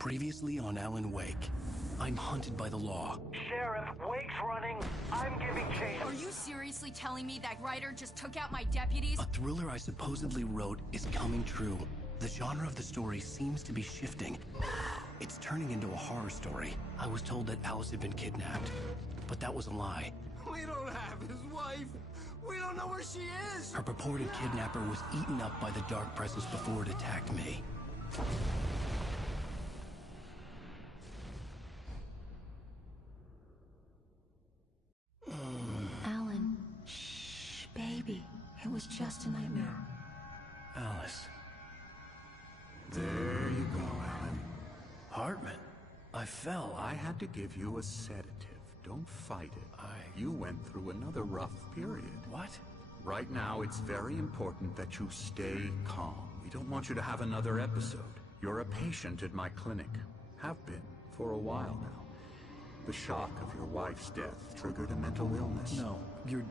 Previously on Alan Wake. I'm hunted by the law. Sheriff, Wake's running. I'm giving chase. Are you seriously telling me that writer just took out my deputies? A thriller I supposedly wrote is coming true. The genre of the story seems to be shifting. It's turning into a horror story. I was told that Alice had been kidnapped, but that was a lie. We don't have his wife. We don't know where she is. Her purported kidnapper was eaten up by the dark presence before it attacked me. Alan, shh, baby. It was just a nightmare. Alice. There you go, Alan. Hartman. I fell. I had to give you a sedative. Don't fight it. You went through another rough period. What? Right now, it's very important that you stay calm. We don't want you to have another episode. You're a patient at my clinic. Have been for a while now. The shock of your wife's death triggered a mental illness. No, you're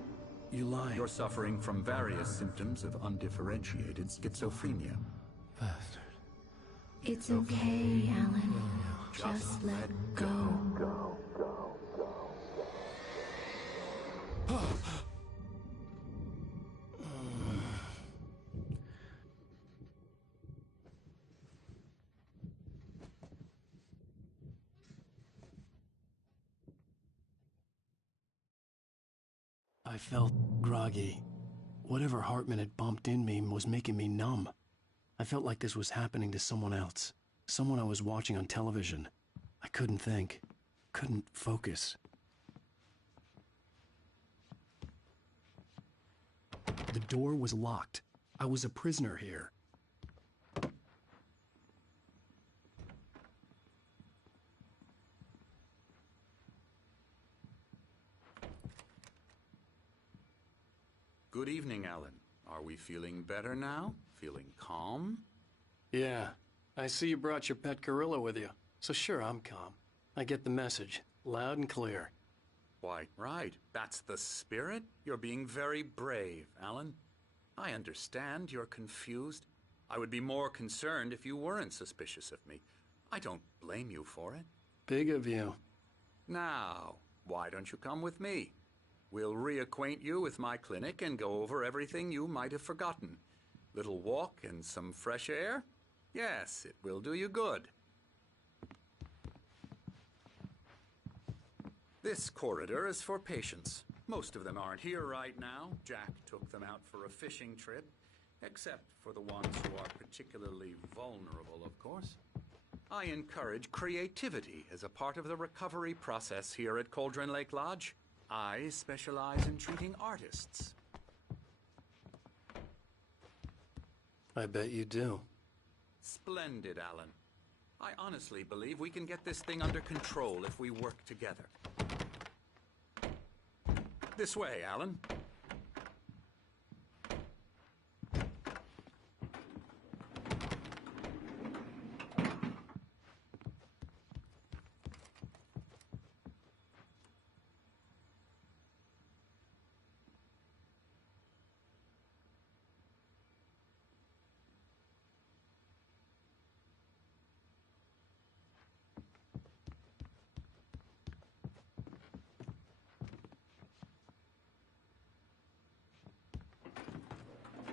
lying. You're suffering from various symptoms of undifferentiated schizophrenia. Bastard. It's okay, Alan. Just let go. I felt groggy. Whatever Hartman had bumped in me was making me numb. I felt like this was happening to someone else. Someone I was watching on television. I couldn't think. Couldn't focus. The door was locked. I was a prisoner here. Good evening, Alan. Are we feeling better now? Feeling calm? Yeah. I see you brought your pet gorilla with you. So sure, I'm calm. I get the message. Loud and clear. Why, right. That's the spirit. You're being very brave, Alan. I understand you're confused. I would be more concerned if you weren't suspicious of me. I don't blame you for it. Big of you. Now, why don't you come with me? We'll reacquaint you with my clinic and go over everything you might have forgotten. Little walk and some fresh air? Yes, it will do you good. This corridor is for patients. Most of them aren't here right now. Jack took them out for a fishing trip, except for the ones who are particularly vulnerable, of course. I encourage creativity as a part of the recovery process here at Cauldron Lake Lodge. I specialize in treating artists. I bet you do. Splendid, Alan. I honestly believe we can get this thing under control if we work together. This way, Alan.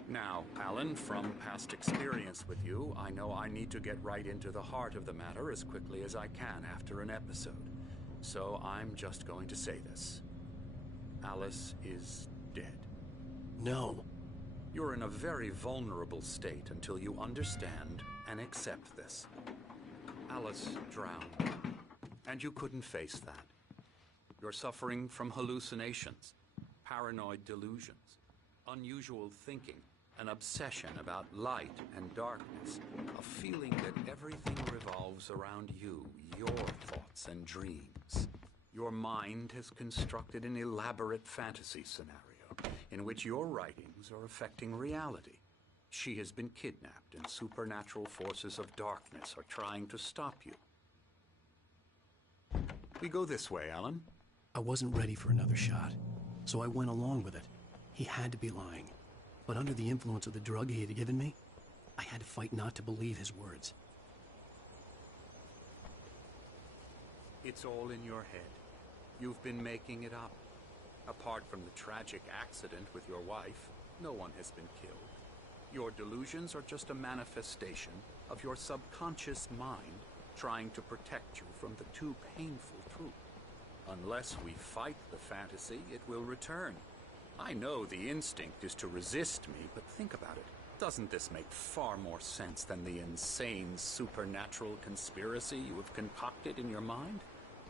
Now, Alan, from past experience with you, I know I need to get right into the heart of the matter as quickly as I can after an episode. So I'm just going to say this. Alice is dead. No. You're in a very vulnerable state until you understand and accept this. Alice drowned, and you couldn't face that. You're suffering from hallucinations, paranoid delusions, unusual thinking, an obsession about light and darkness, a feeling that everything revolves around you, your thoughts and dreams. Your mind has constructed an elaborate fantasy scenario in which your writings are affecting reality. She has been kidnapped and supernatural forces of darkness are trying to stop you. We go this way, Alan. I wasn't ready for another shot, so I went along with it. He had to be lying. But under the influence of the drug he had given me, I had to fight not to believe his words. It's all in your head. You've been making it up. Apart from the tragic accident with your wife, no one has been killed. Your delusions are just a manifestation of your subconscious mind trying to protect you from the too painful truth. Unless we fight the fantasy, it will return. I know the instinct is to resist me, but think about it. Doesn't this make far more sense than the insane supernatural conspiracy you have concocted in your mind?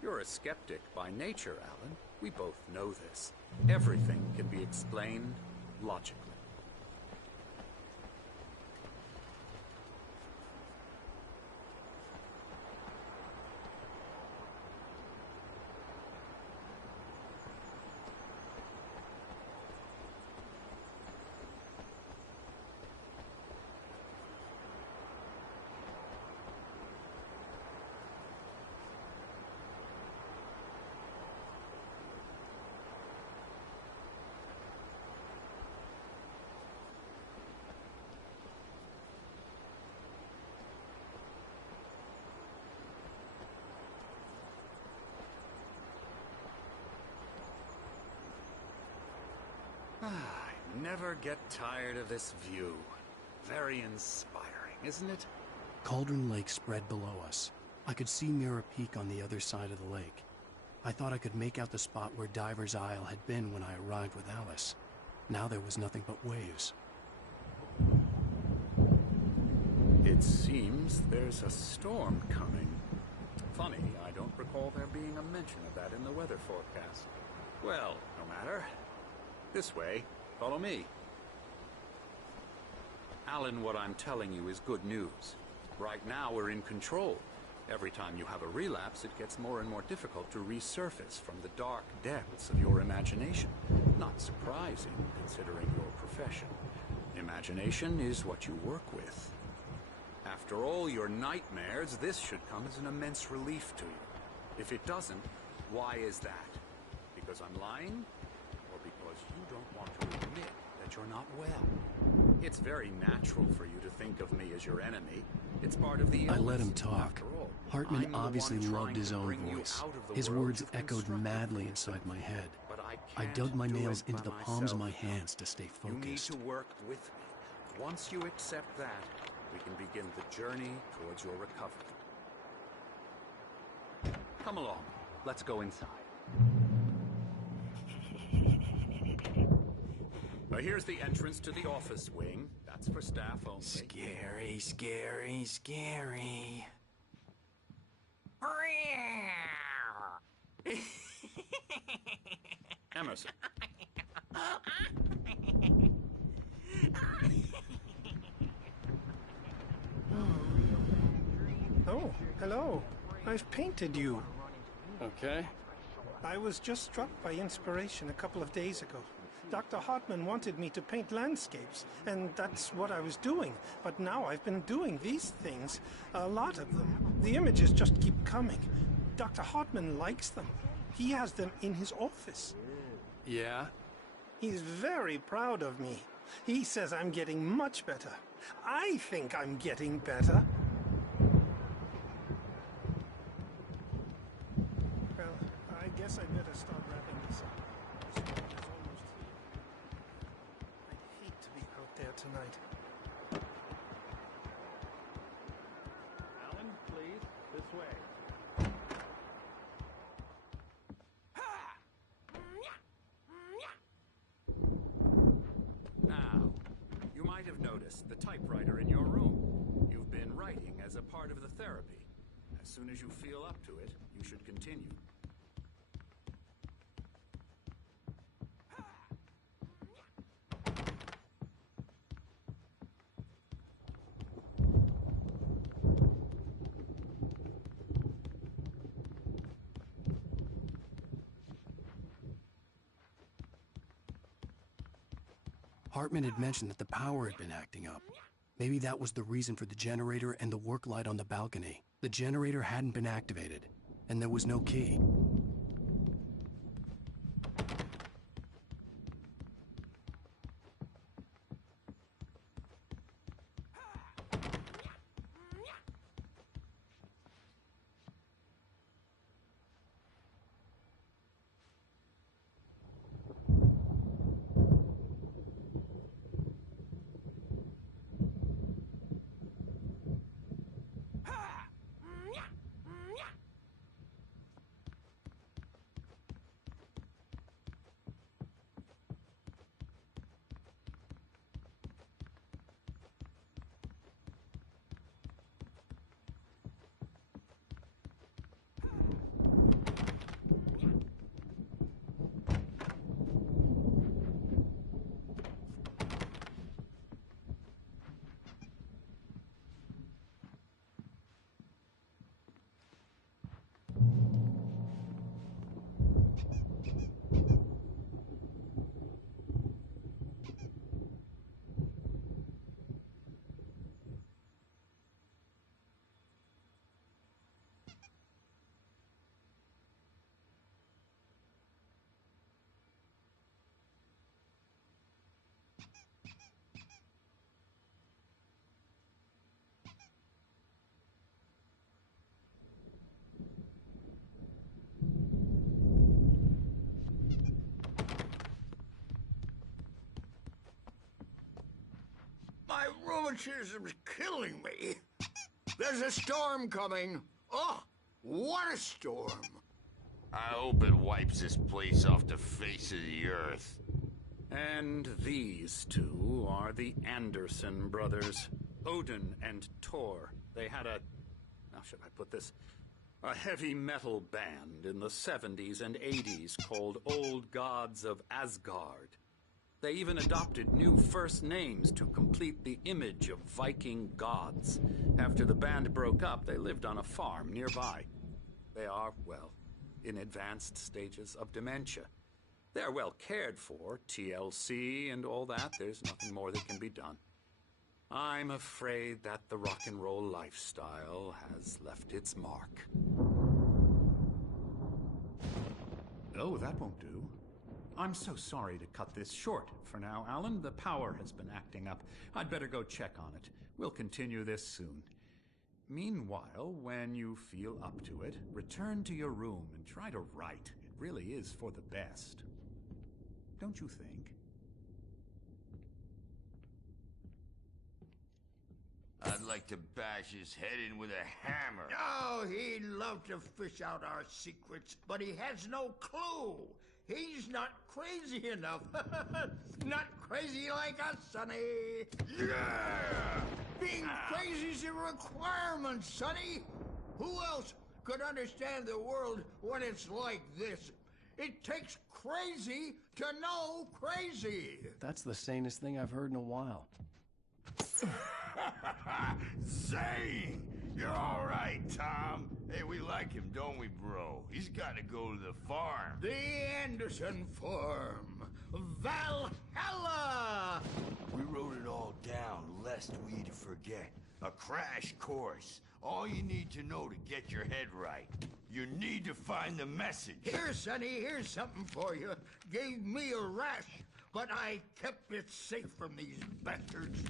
You're a skeptic by nature, Alan. We both know this. Everything can be explained logically. I never get tired of this view. Very inspiring, isn't it? Cauldron Lake spread below us. I could see Mirror Peak on the other side of the lake. I thought I could make out the spot where Diver's Isle had been when I arrived with Alice. Now there was nothing but waves. It seems there's a storm coming. Funny, I don't recall there being a mention of that in the weather forecast. Well, no matter. This way. Follow me. Alan, what I'm telling you is good news. Right now, we're in control. Every time you have a relapse, it gets more and more difficult to resurface from the dark depths of your imagination. Not surprising, considering your profession. Imagination is what you work with. After all your nightmares, this should come as an immense relief to you. If it doesn't, why is that? Because I'm lying? Or because you don't want to admit that you're not well? It's very natural for you to think of me as your enemy. It's part of the illness. I let him talk. After all, Hartman I'm the obviously one loved trying his to own bring you voice. out of the His world words you've echoed constructed madly for inside yourself. my head. But I can't dug my do nails it into by the palms of my myself. hands to stay focused. You need to work with me. Once you accept that, we can begin the journey towards your recovery. Come along. Let's go inside. Here's the entrance to the office wing. That's for staff only. Scary, scary, scary. Emerson. Oh, hello. I've painted you. Okay. I was just struck by inspiration a couple of days ago. Dr. Hartman wanted me to paint landscapes, and that's what I was doing. But now I've been doing these things, a lot of them. The images just keep coming. Dr. Hartman likes them. He has them in his office. Yeah? He's very proud of me. He says I'm getting much better. I think I'm getting better. Well, I guess I'd better start wrapping this up. This work is almost here. I'd hate to be out there tonight. Alan, please, this way. Now, you might have noticed the typewriter in your room. You've been writing as a part of the therapy. As soon as you feel up to it, you should continue. Hartman had mentioned that the power had been acting up. Maybe that was the reason for the generator and the work light on the balcony. The generator hadn't been activated, and there was no key. rheumatism's killing me. There's a storm coming. Oh, what a storm. I hope it wipes this place off the face of the earth. And these two are the Anderson brothers, Odin and Thor. They had a, how should I put this, a heavy metal band in the 70s and 80s called Old Gods of Asgard. They even adopted new first names to complete the image of Viking gods. After the band broke up, they lived on a farm nearby. They are, well, in advanced stages of dementia. They're well cared for, TLC and all that. There's nothing more that can be done. I'm afraid that the rock and roll lifestyle has left its mark. Oh, that won't do. I'm so sorry to cut this short for now, Alan. The power has been acting up. I'd better go check on it. We'll continue this soon. Meanwhile, when you feel up to it, return to your room and try to write. It really is for the best. Don't you think? I'd like to bash his head in with a hammer. Oh, he'd love to fish out our secrets, but he has no clue. He's not crazy enough. Not crazy like us, Sonny. Yeah! Being crazy's a requirement, Sonny. Who else could understand the world when it's like this? It takes crazy to know crazy. That's the sanest thing I've heard in a while. Zane! You're all right, Tom. Hey, we like him, don't we, bro? He's got to go to the farm. The Anderson Farm. Valhalla! We wrote it all down, lest we'd forget. A crash course. All you need to know to get your head right. You need to find the message. Here, Sonny, here's something for you. Gave me a rash, but I kept it safe from these bastards.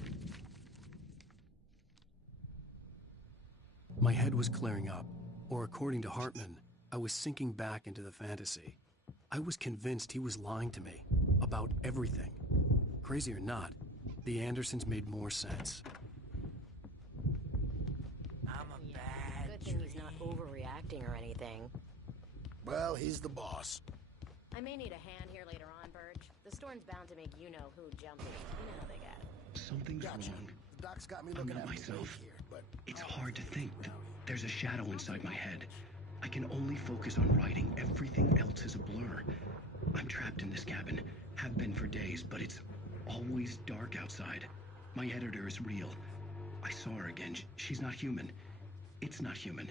My head was clearing up, or according to Hartman, I was sinking back into the fantasy. I was convinced he was lying to me about everything. Crazy or not, the Andersons made more sense. I'm a bad Good thing he's not overreacting or anything. Well, he's the boss. I may need a hand here later on, Birch. The storm's bound to make you-know-who jumpy. You know how they get. Something's wrong. The doc's got me looking I'm not at myself. here, but It's hard to think. There's a shadow inside my head. I can only focus on writing. Everything else is a blur. I'm trapped in this cabin. Have been for days, but it's always dark outside. My editor is real. I saw her again. She's not human. It's not human.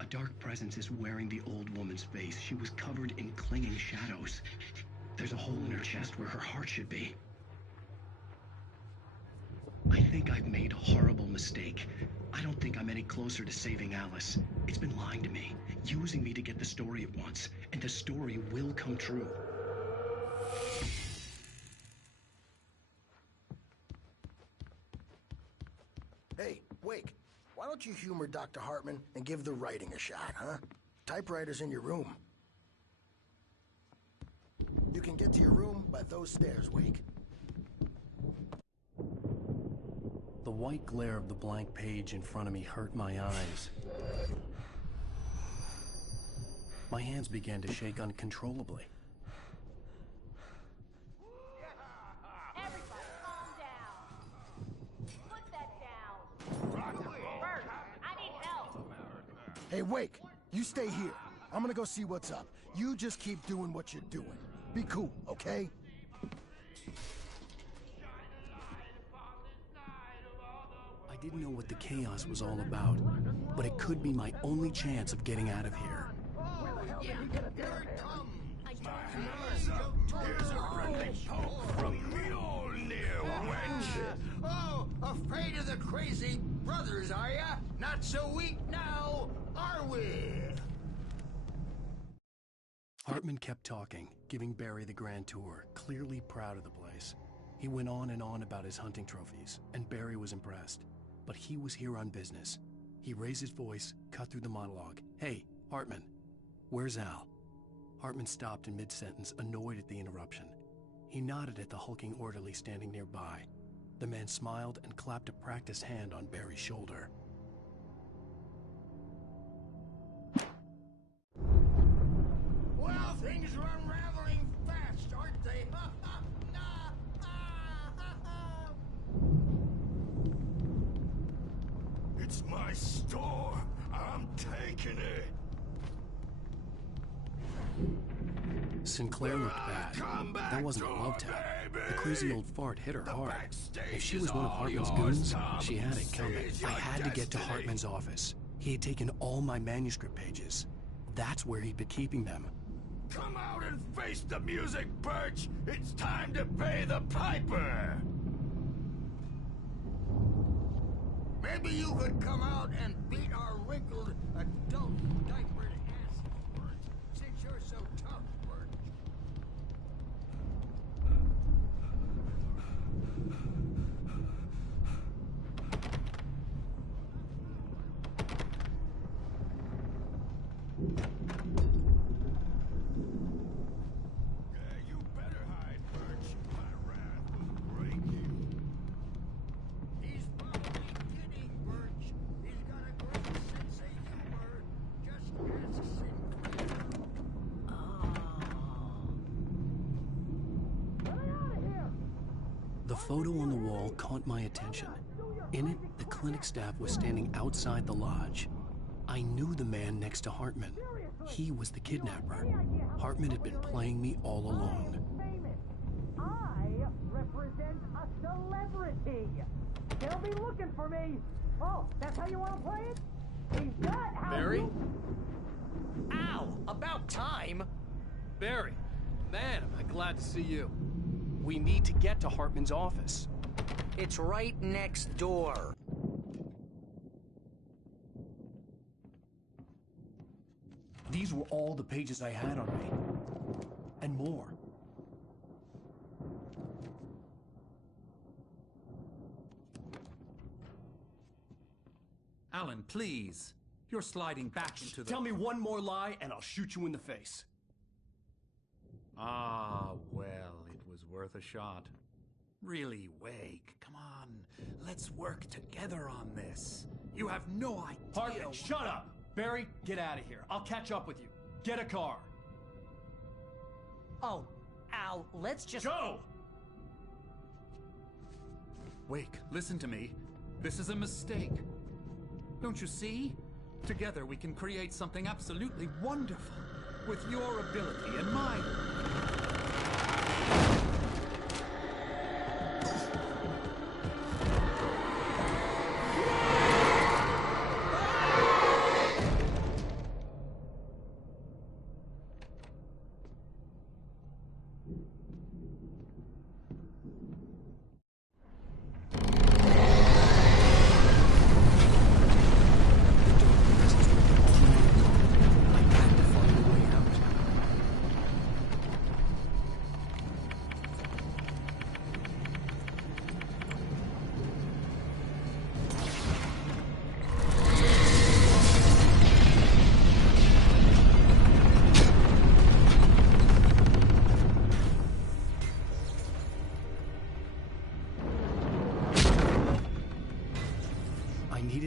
A dark presence is wearing the old woman's face. She was covered in clinging shadows. There's a hole in her chest where her heart should be. I think I've made a horrible mistake. I don't think I'm any closer to saving Alice. It's been lying to me, using me to get the story it wants, and the story will come true. hey, Wake, why don't you humor Dr. Hartman and give the writing a shot, huh? Typewriter's in your room. You can get to your room by those stairs, Wake. The white glare of the blank page in front of me hurt my eyes. My hands began to shake uncontrollably. Everybody calm down. Put that down. Bert, I need help. Hey, Wake, you stay here. I'm gonna go see what's up. You just keep doing what you're doing. Be cool, okay? I didn't know what the chaos was all about, but it could be my only chance of getting out of here. Here it comes. Here's a friendly poke from Mjolnir, wench. Oh, afraid of the crazy brothers, are ya? Not so weak now, are we? Hartman kept talking, giving Barry the grand tour, clearly proud of the place. He went on and on about his hunting trophies, and Barry was impressed. But he was here on business. He raised his voice, cut through the monologue. Hey, Hartman, where's Al? Hartman stopped in mid-sentence, annoyed at the interruption. He nodded at the hulking orderly standing nearby. The man smiled and clapped a practiced hand on Barry's shoulder. Well, things are unraveling fast, aren't they? It's my store. I'm taking it. Sinclair looked bad. That wasn't a love tap. The crazy old fart hit her hard. If she was one of Hartman's goons, she had it coming. I had to get to Hartman's office. He had taken all my manuscript pages. That's where he'd been keeping them. Come out and face the music, Birch! It's time to pay the piper! Maybe you could come out and beat our wrinkled adult diapered ass, Bert, since you're so tough, Bert. Yeah, you better hide, Birch. My wrath will break you. He's probably kidding, Birch. He's got a great sense of humor. Just ask Sinclair. The photo on the wall caught my attention. In it, the clinic staff was standing outside the lodge. I knew the man next to Hartman. He was the kidnapper. Hartman had been playing me all along. I represent a celebrity. They'll be looking for me. Oh, that's how you want to play it? Is that how Barry? Ow! About time! Barry, man, am I glad to see you. We need to get to Hartman's office. It's right next door. These were all the pages I had on me. And more. Alan, please. You're sliding back into the... Tell me one more lie and I'll shoot you in the face. Ah, well, it was worth a shot. Really, Wake, come on. Let's work together on this. You have no idea... Hartman, shut up! Barry, get out of here. I'll catch up with you. Get a car. Oh, Al, let's just... Go! Wake, listen to me. This is a mistake. Don't you see? Together we can create something absolutely wonderful. With your ability and mine.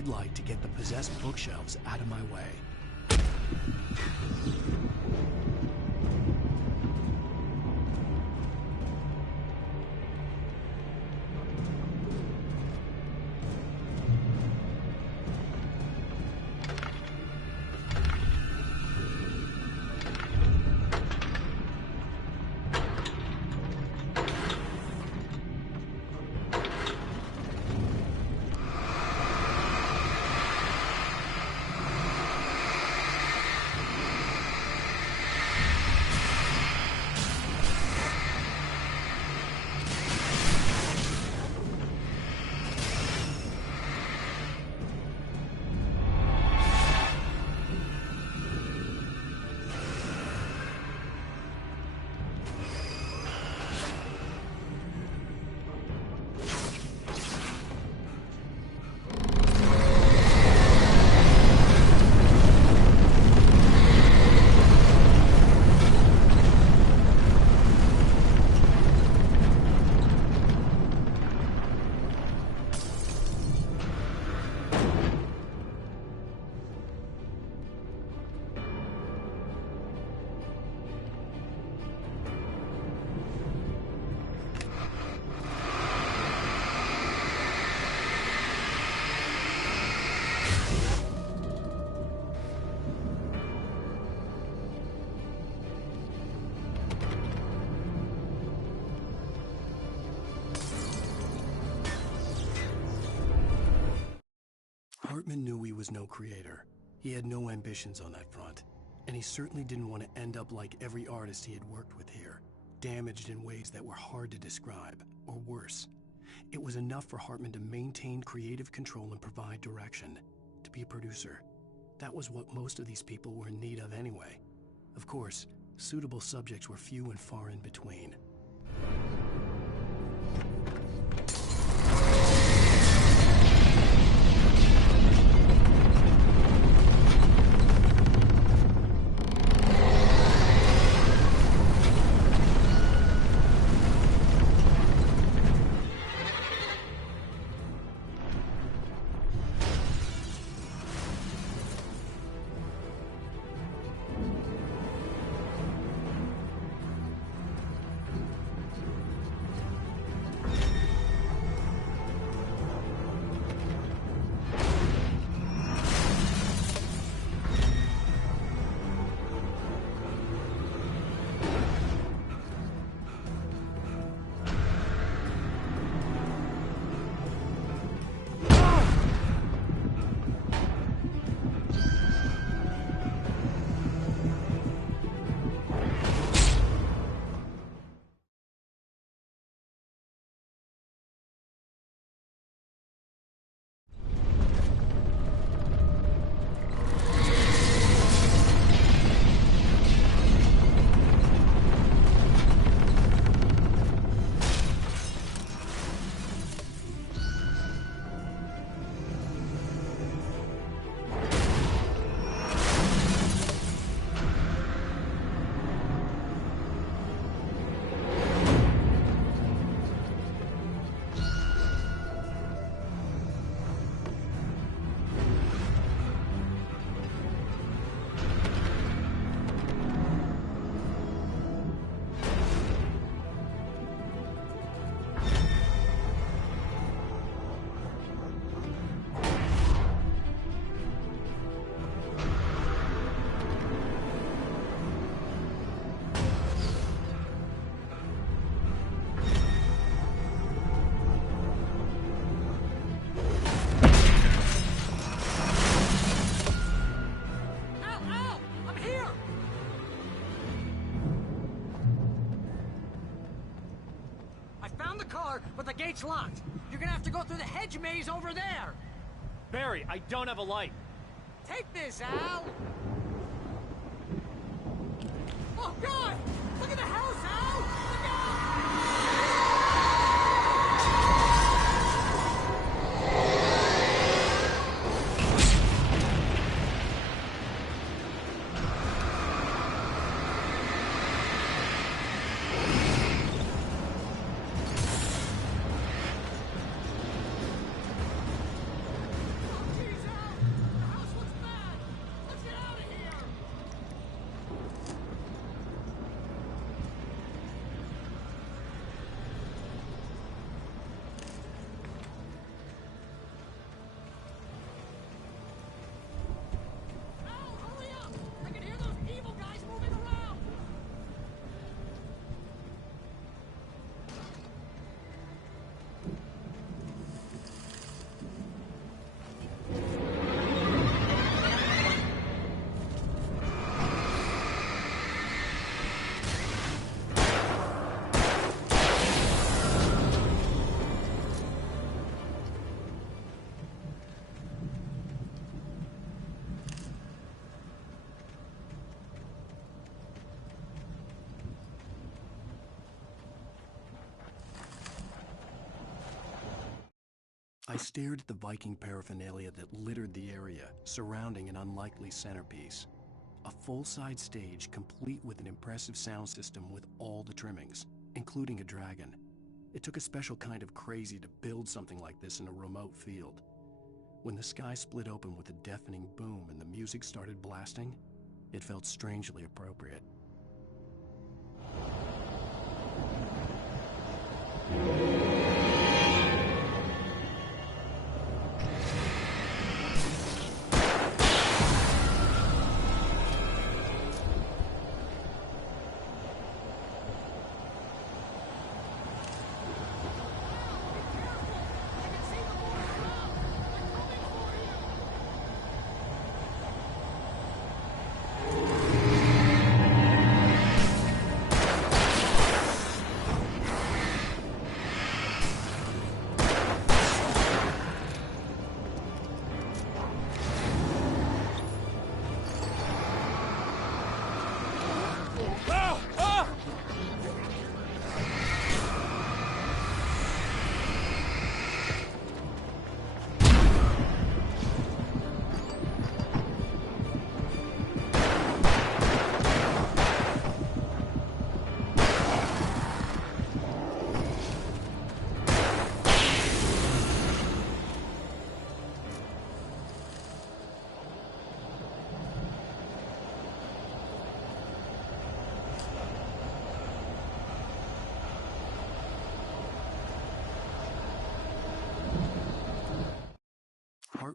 Light to get the possessed bookshelves out of my way. Hartman knew he was no creator. He had no ambitions on that front. And he certainly didn't want to end up like every artist he had worked with here, damaged in ways that were hard to describe, or worse. It was enough for Hartman to maintain creative control and provide direction, to be a producer. That was what most of these people were in need of anyway. Of course, suitable subjects were few and far in between. But the gate's locked. You're gonna have to go through the hedge maze over there. Barry, I don't have a light. Take this, Al. Oh, God! Look at the house, Al! Look out! I stared at the Viking paraphernalia that littered the area, surrounding an unlikely centerpiece. A full-size stage complete with an impressive sound system with all the trimmings, including a dragon. It took a special kind of crazy to build something like this in a remote field. When the sky split open with a deafening boom and the music started blasting, it felt strangely appropriate.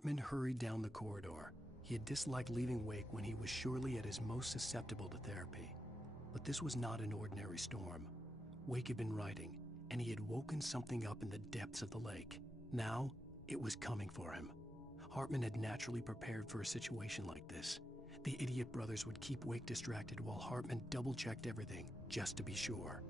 Hartman hurried down the corridor. He had disliked leaving Wake when he was surely at his most susceptible to therapy. But this was not an ordinary storm. Wake had been writing, and he had woken something up in the depths of the lake. Now, it was coming for him. Hartman had naturally prepared for a situation like this. The idiot brothers would keep Wake distracted while Hartman double-checked everything, just to be sure.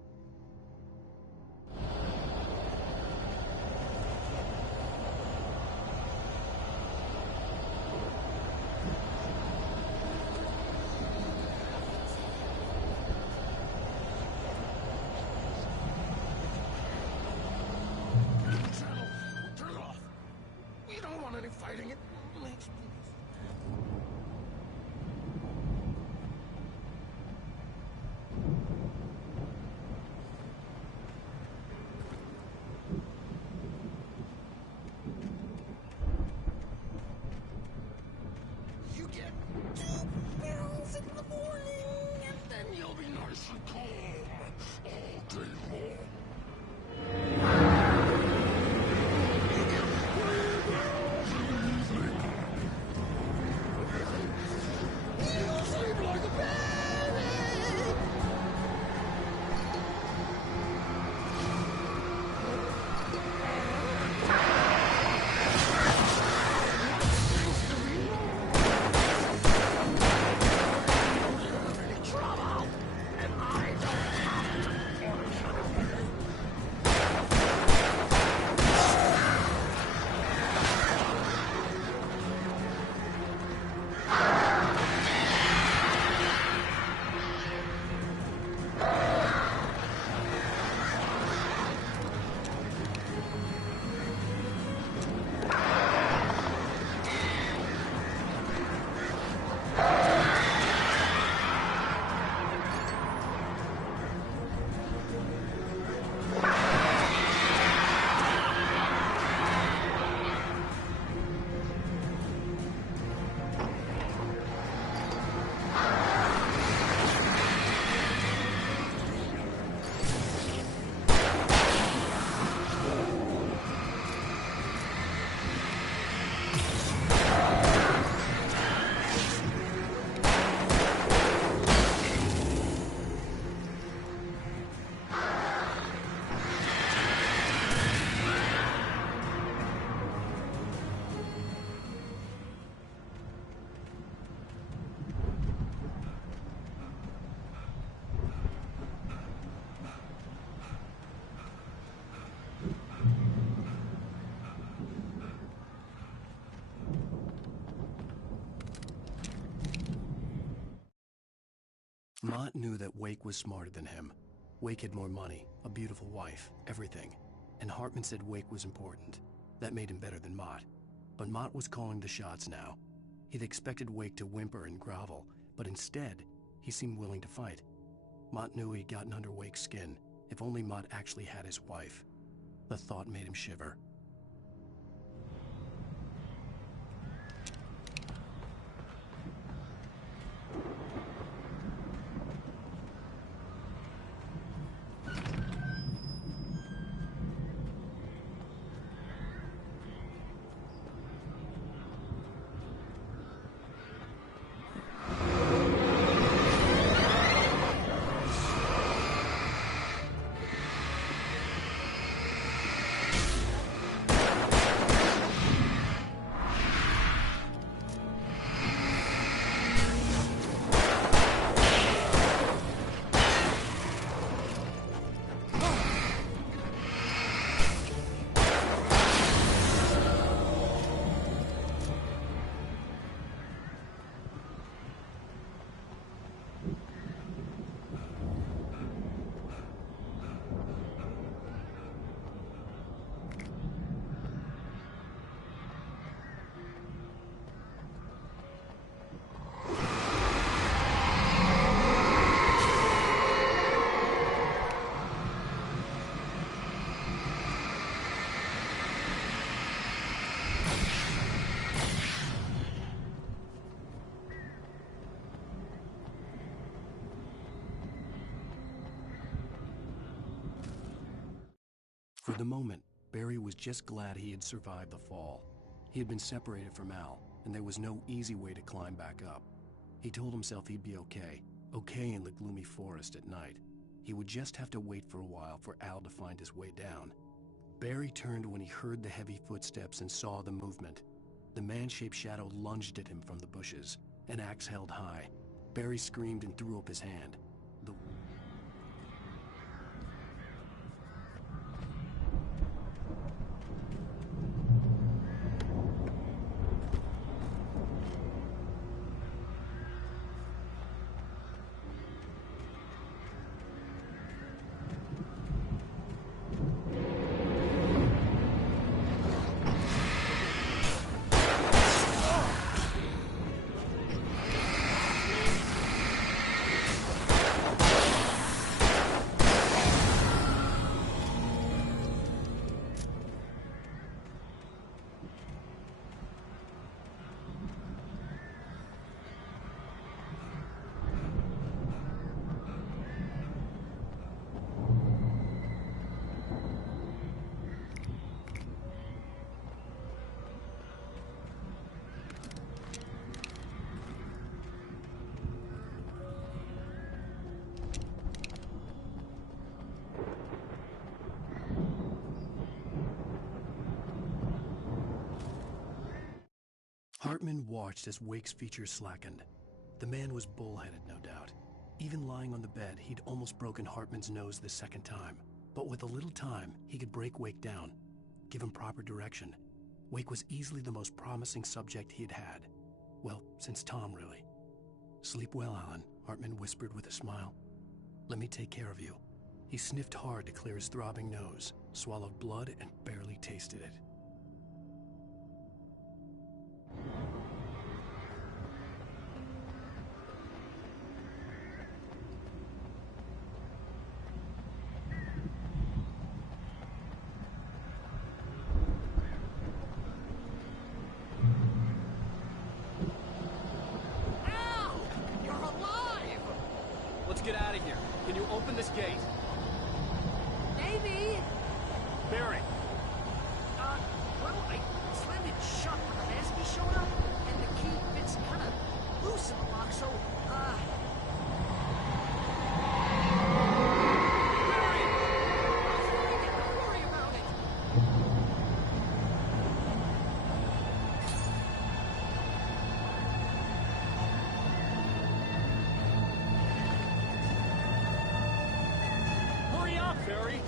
Turn it off. We don't want any fighting. It makes me... You get 2 pills in the morning, and then you'll be nice and calm all day long. Mott knew that Wake was smarter than him. Wake had more money, a beautiful wife, everything. And Hartman said Wake was important. That made him better than Mott. But Mott was calling the shots now. He'd expected Wake to whimper and grovel, but instead, he seemed willing to fight. Mott knew he'd gotten under Wake's skin. If only Mott actually had his wife. The thought made him shiver. For the moment, Barry was just glad he had survived the fall. He had been separated from Al, and there was no easy way to climb back up. He told himself he'd be okay in the gloomy forest at night. He would just have to wait for a while for Al to find his way down. Barry turned when he heard the heavy footsteps and saw the movement. The man-shaped shadow lunged at him from the bushes, an axe held high. Barry screamed and threw up his hand. Hartman watched as Wake's features slackened. The man was bullheaded, no doubt. Even lying on the bed, he'd almost broken Hartman's nose the second time. But with a little time, he could break Wake down, give him proper direction. Wake was easily the most promising subject he'd had. Well, since Tom, really. "Sleep well, Alan," Hartman whispered with a smile. "Let me take care of you." He sniffed hard to clear his throbbing nose, swallowed blood, and barely tasted it. Let's get out of here. Can you open this gate? Maybe. Barry. Well, I slammed it shut when the Nasty showed up, and the key fits kind of loose in the lock, so, Barry! Don't worry about it. Hurry up, Barry!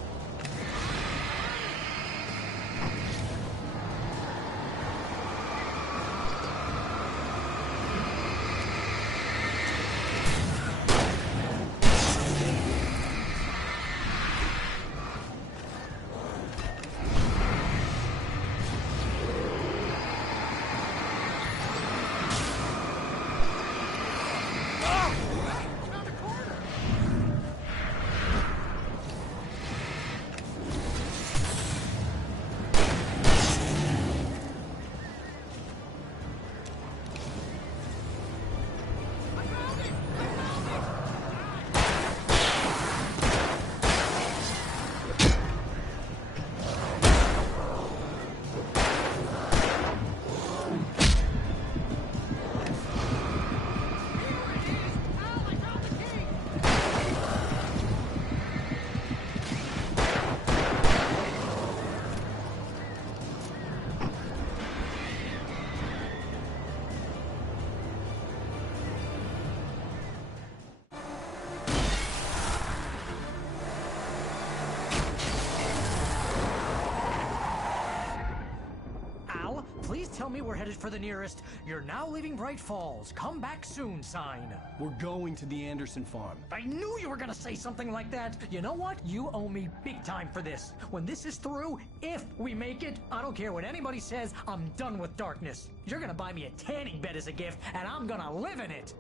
Please tell me we're headed for the nearest "You're now leaving Bright Falls. Come back soon" sign. We're going to the Anderson farm. I knew you were gonna say something like that. You know what? You owe me big time for this. When this is through, if we make it, I don't care what anybody says, I'm done with darkness. You're gonna buy me a tanning bed as a gift, and I'm gonna live in it.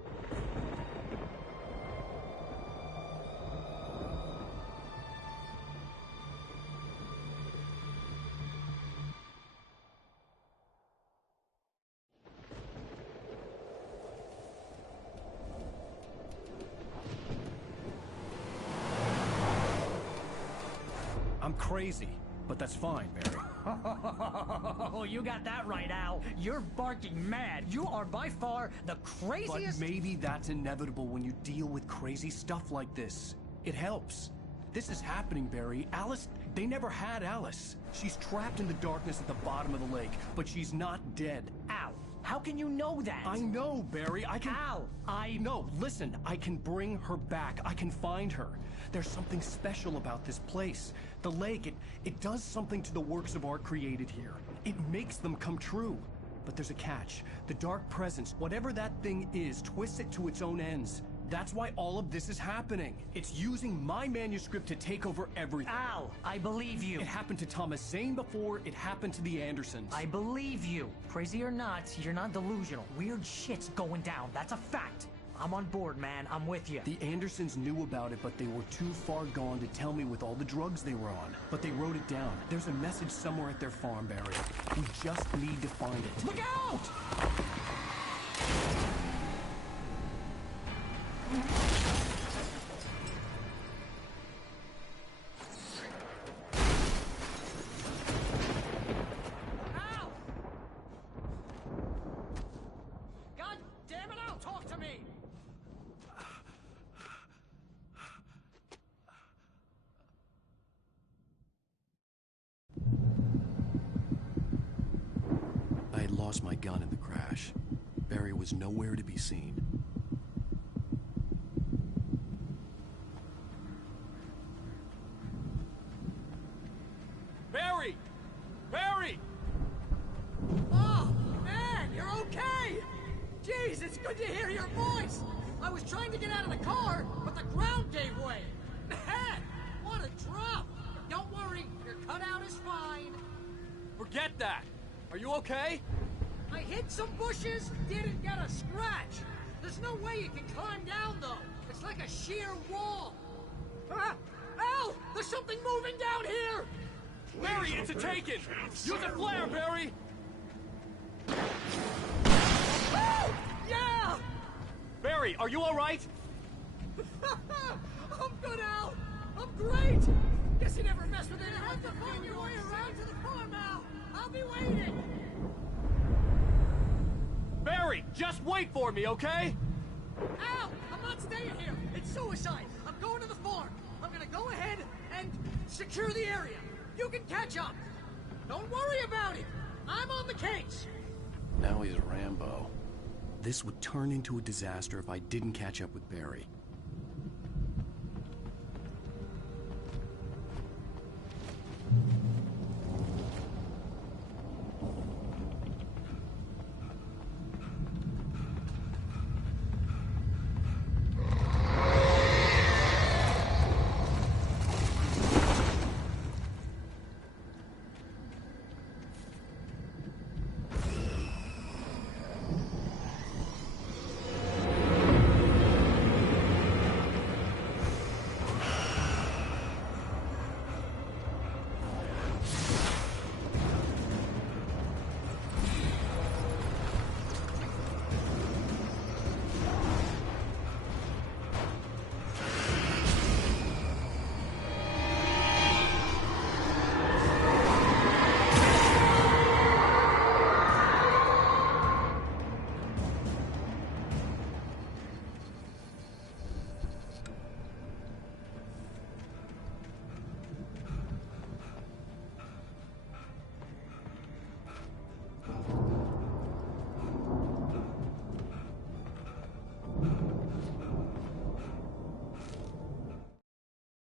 I'm crazy, but that's fine, Barry. Oh, you got that right, Al. You're barking mad. You are by far the craziest... But maybe that's inevitable when you deal with crazy stuff like this. It helps. This is happening, Barry. Alice, they never had Alice. She's trapped in the darkness at the bottom of the lake, but she's not dead. Al, how can you know that? I know, Barry. I can... Al, No, listen. I can bring her back. I can find her. There's something special about this place. The lake, it does something to the works of art created here. It makes them come true. But there's a catch. The dark presence, whatever that thing is, twists it to its own ends. That's why all of this is happening. It's using my manuscript to take over everything. Al, I believe you. It happened to Thomas Zane before, it happened to the Andersons. I believe you. Crazy or not, you're not delusional. Weird shit's going down. That's a fact. I'm on board, man. I'm with you. The Andersons knew about it, but they were too far gone to tell me with all the drugs they were on. But they wrote it down. There's a message somewhere at their farm, Barry. We just need to find it. Look out! Al! God damn it, Al, talk to me! I had lost my gun in the crash. Barry was nowhere to be seen. Barry! Barry! Oh, man, you're okay! Jeez, it's good to hear your voice! I was trying to get out of the car, but the ground gave way! Man, what a drop! Don't worry, your cutout is fine. Forget that! Are you okay? I hit some bushes, didn't get a scratch. There's no way you can climb down, though. It's like a sheer wall. Ah! Al! There's something moving down here! Barry, it's a taken! Use a flare, Barry! Oh! Yeah! Barry, are you alright? I'm good, Al! I'm great! Guess you never messed with it. You have to find your way around to the farm, Al! I'll be waiting! Barry, just wait for me, okay? Al! I'm not staying here! It's suicide! I'm going to the farm! I'm gonna go ahead and secure the area! You can catch up! Don't worry about it! I'm on the case! Now he's Rambo. This would turn into a disaster if I didn't catch up with Barry.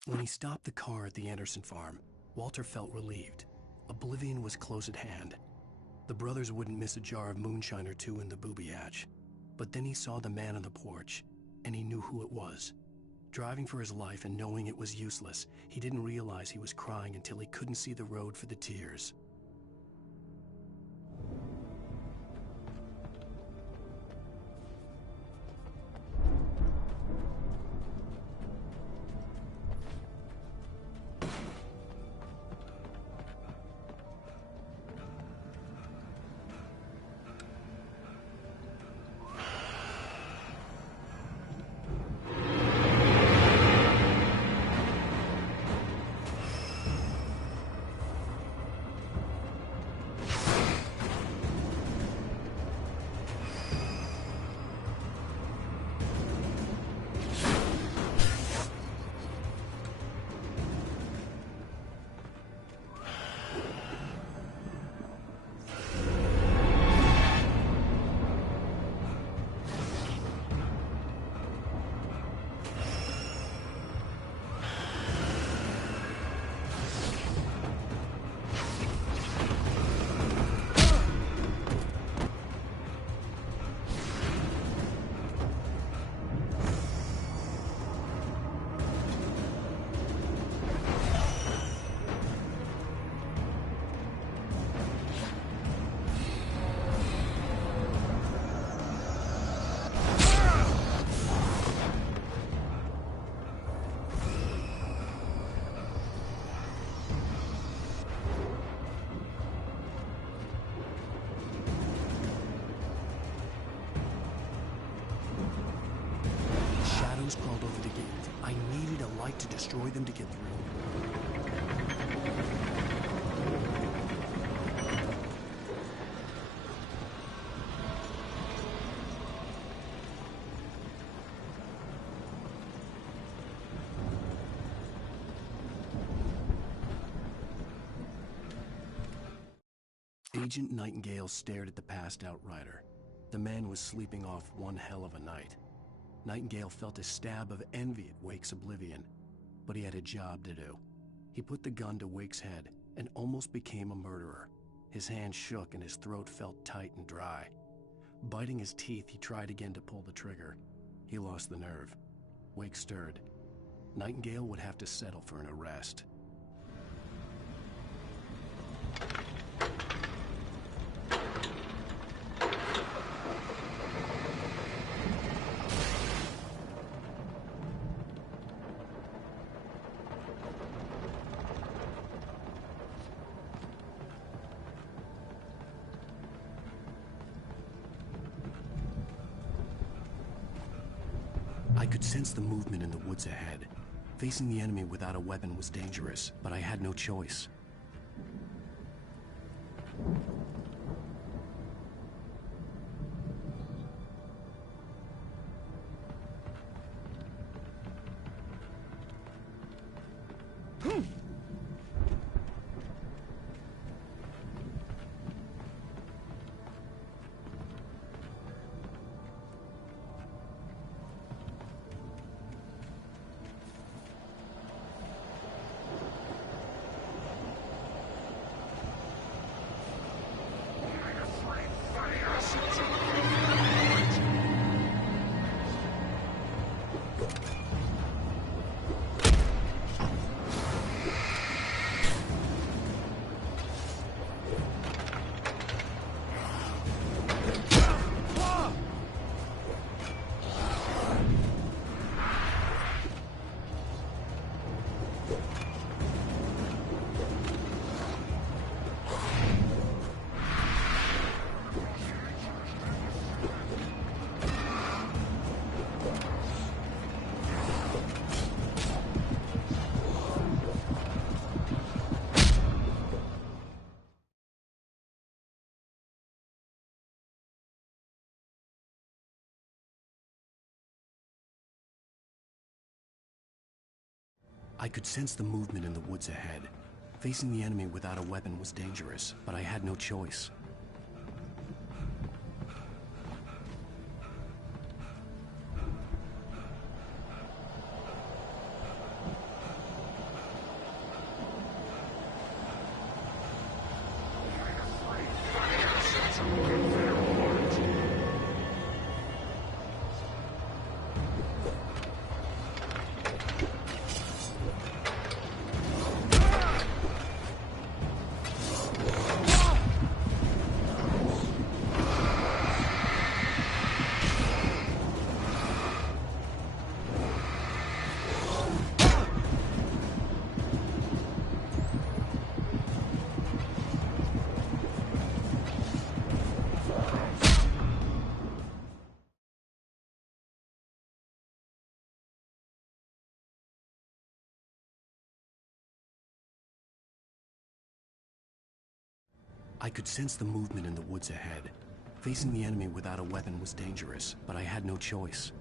When he stopped the car at the Anderson farm, Walter felt relieved. Oblivion was close at hand. The brothers wouldn't miss a jar of moonshine or two in the booby hatch. But then he saw the man on the porch, and he knew who it was. Driving for his life and knowing it was useless, he didn't realize he was crying until he couldn't see the road for the tears. fight to destroy them to get through. Agent Nightingale stared at the passed-out rider. The man was sleeping off one hell of a night. Nightingale felt a stab of envy at Wake's oblivion, but he had a job to do. He put the gun to Wake's head and almost became a murderer. His hand shook and his throat felt tight and dry. Biting his teeth, he tried again to pull the trigger. He lost the nerve. Wake stirred. Nightingale would have to settle for an arrest. I could sense the movement in the woods ahead. Facing the enemy without a weapon was dangerous, but I had no choice. I could sense the movement in the woods ahead. Facing the enemy without a weapon was dangerous, but I had no choice. I could sense the movement in the woods ahead. Facing the enemy without a weapon was dangerous, but I had no choice.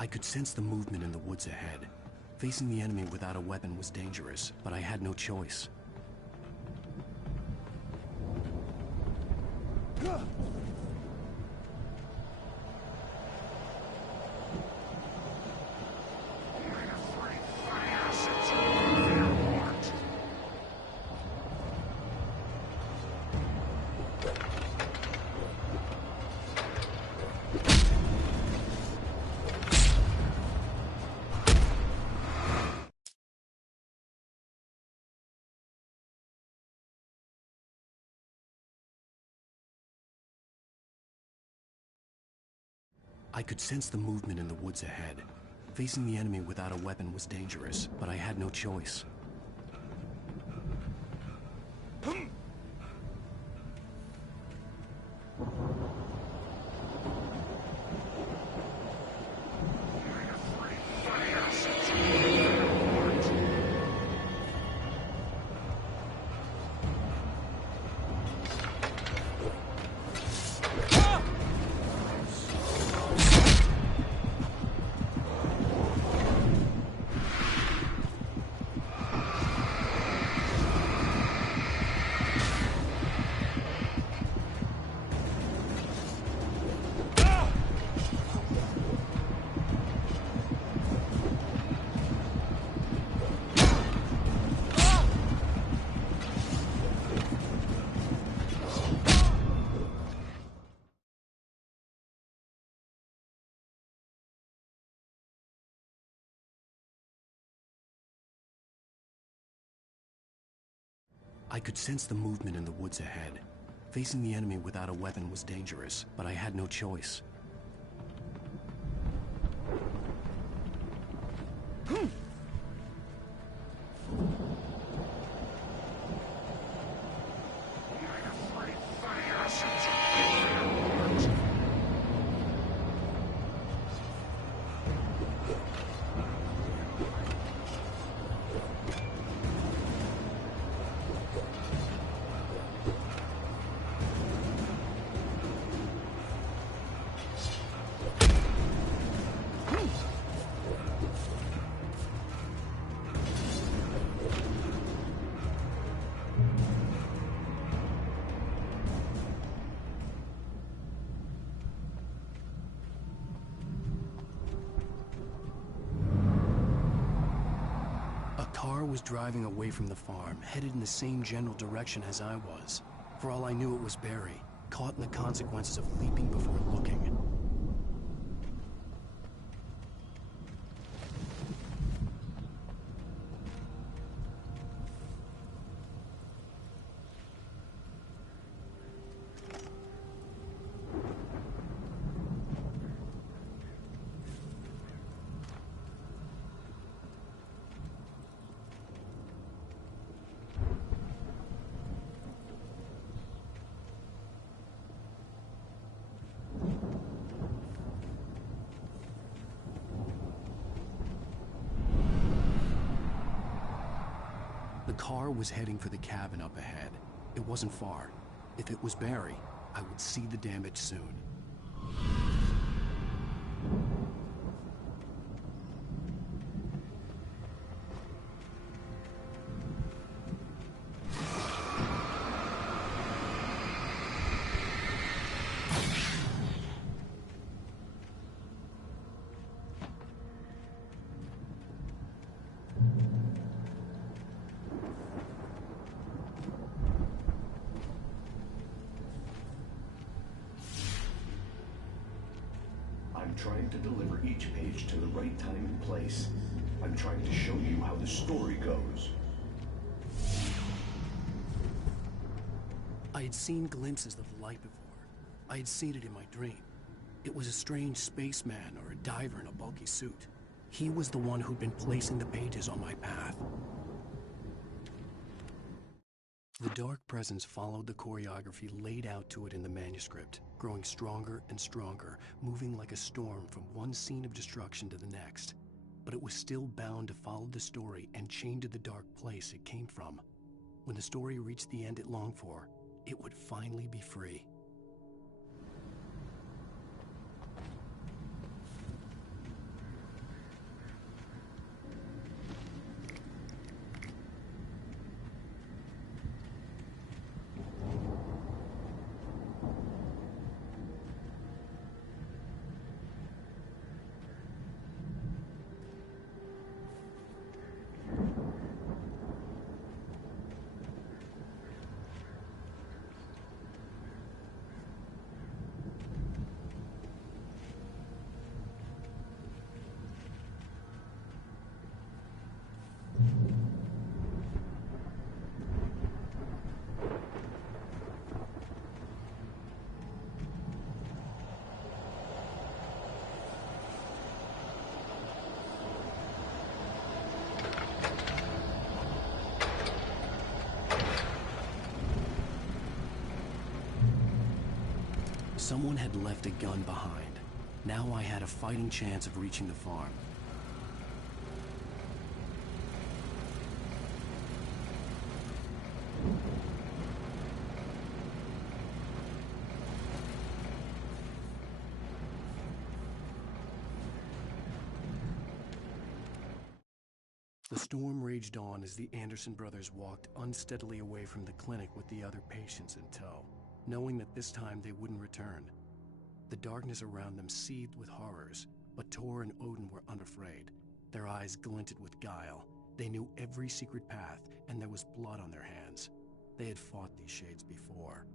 I could sense the movement in the woods ahead. Facing the enemy without a weapon was dangerous, but I had no choice. I could sense the movement in the woods ahead. Facing the enemy without a weapon was dangerous, but I had no choice. I could sense the movement in the woods ahead. Facing the enemy without a weapon was dangerous, but I had no choice. Was driving away from the farm, headed in the same general direction as I was. For all I knew, it was Barry, caught in the consequences of leaping before looking. The car was heading for the cabin up ahead. It wasn't far. If it was Barry, I would see the damage soon. I'm trying to deliver each page to the right time and place. I'm trying to show you how the story goes. I had seen glimpses of the light before. I had seen it in my dream. It was a strange spaceman or a diver in a bulky suit. He was the one who'd been placing the pages on my path. The dark presence followed the choreography laid out to it in the manuscript, growing stronger and stronger, moving like a storm from one scene of destruction to the next. But it was still bound to follow the story and chained to the dark place it came from. When the story reached the end it longed for, it would finally be free. Someone had left a gun behind. Now I had a fighting chance of reaching the farm. The storm raged on as the Anderson brothers walked unsteadily away from the clinic with the other patients in tow, knowing that this time they wouldn't return. The darkness around them seethed with horrors, but Tor and Odin were unafraid. Their eyes glinted with guile. They knew every secret path, and there was blood on their hands. They had fought these shades before.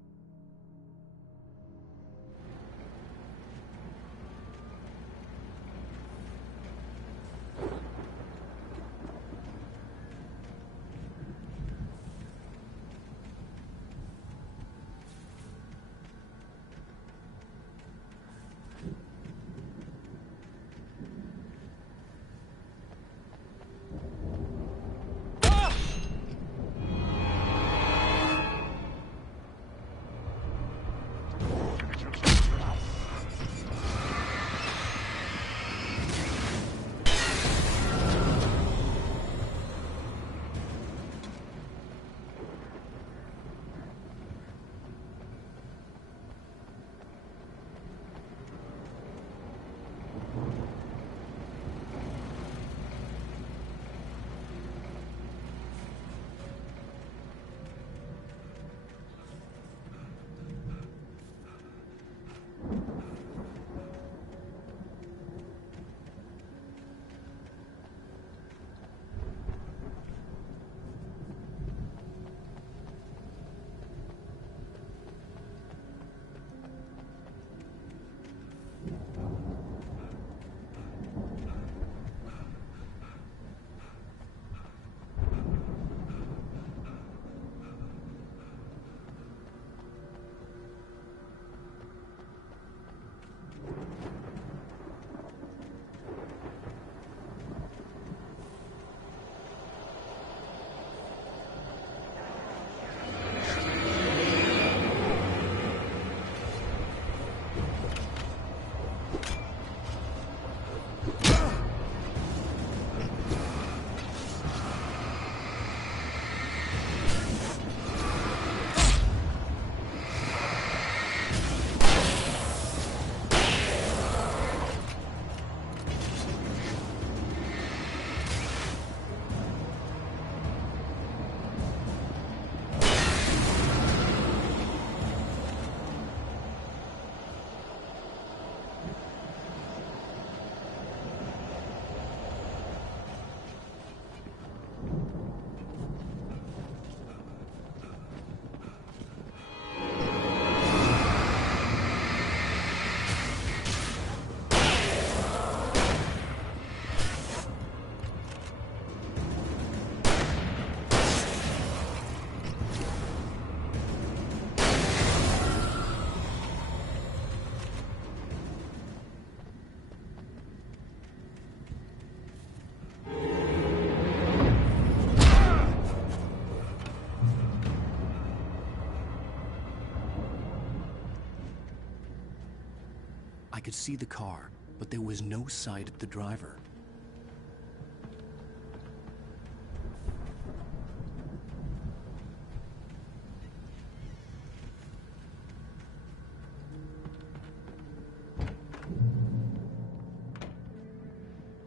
I could see the car, but there was no sight of the driver.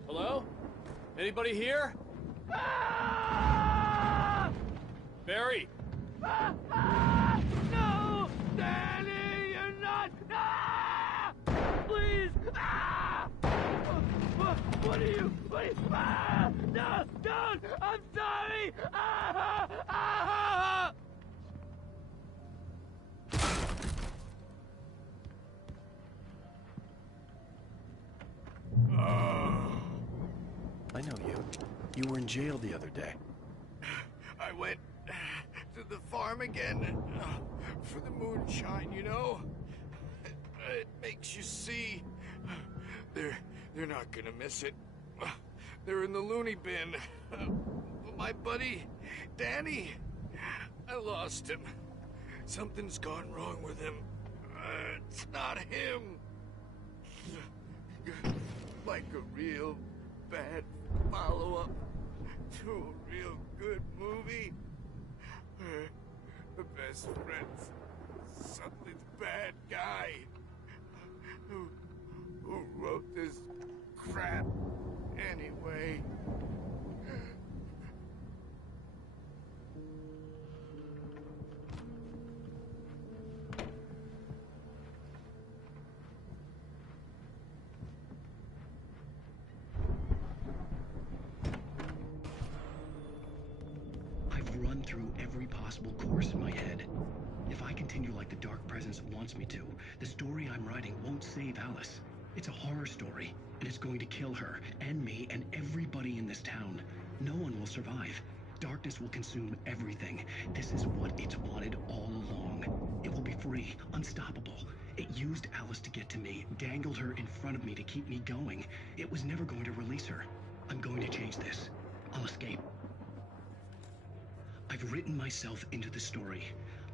Hello? Anybody here? Barry! No! Danny, you're not! Ah! Please! Ah! What are you? Ah! No! Don't! I'm sorry! Ah! Ah! I know you. You were in jail the other day. I went to the farm again for the moonshine, you know? It makes you see. They're not gonna miss it. They're in the loony bin. My buddy, Danny, I lost him. Something's gone wrong with him. It's not him. Like a real bad follow-up to a real good movie. The best friend's suddenly the bad guy. Who wrote this crap anyway? I've run through every possible course in my head. If I continue like the Dark Presence wants me to, the story I'm writing won't save Alice. It's a horror story, and it's going to kill her, and me, and everybody in this town. No one will survive. Darkness will consume everything. This is what it's wanted all along. It will be free, unstoppable. It used Alice to get to me, dangled her in front of me to keep me going. It was never going to release her. I'm going to change this. I'll escape. I've written myself into the story.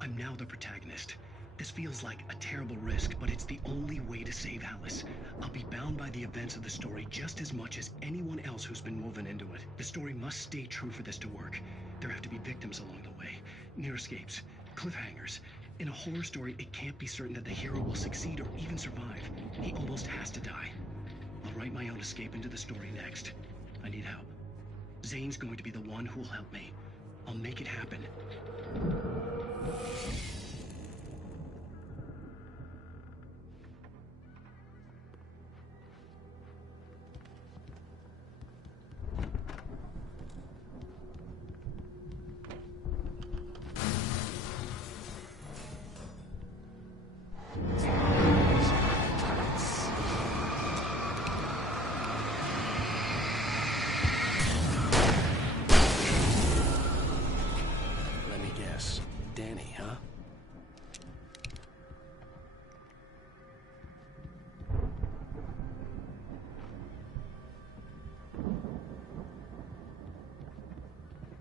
I'm now the protagonist. This feels like a terrible risk, but it's the only way to save Alice. I'll be bound by the events of the story just as much as anyone else who's been woven into it. The story must stay true for this to work. There have to be victims along the way, near escapes, cliffhangers. In a horror story, it can't be certain that the hero will succeed or even survive. He almost has to die. I'll write my own escape into the story next. I need help. Zane's going to be the one who'll help me. I'll make it happen. Let me guess. Danny, huh?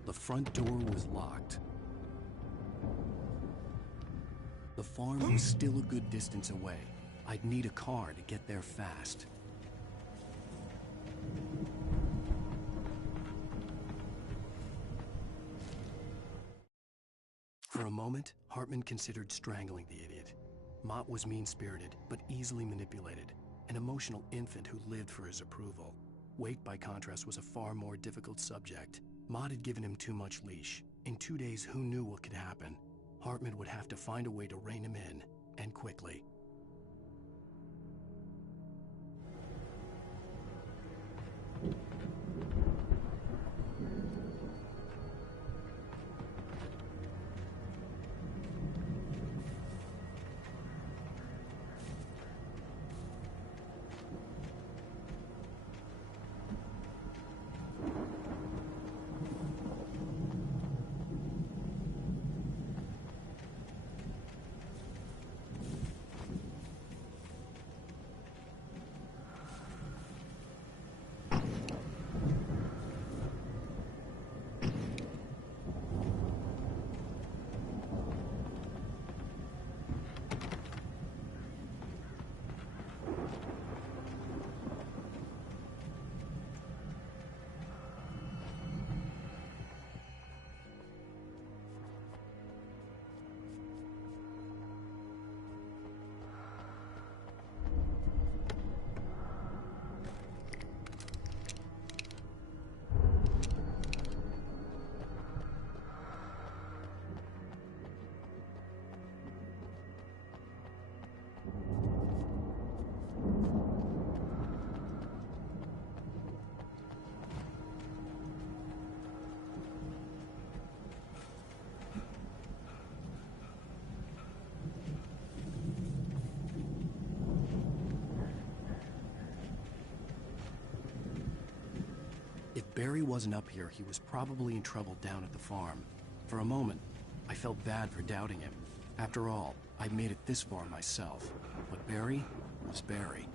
The front door was locked. The farm was still a good distance away. I'd need a car to get there fast. For a moment, Hartman considered strangling the idiot. Mott was mean-spirited, but easily manipulated, an emotional infant who lived for his approval. Wake, by contrast, was a far more difficult subject. Mott had given him too much leash. In 2 days, who knew what could happen? Hartman would have to find a way to rein him in, and quickly. If Barry wasn't up here, he was probably in trouble down at the farm. For a moment, I felt bad for doubting him. After all, I'd made it this far myself. But Barry was Barry.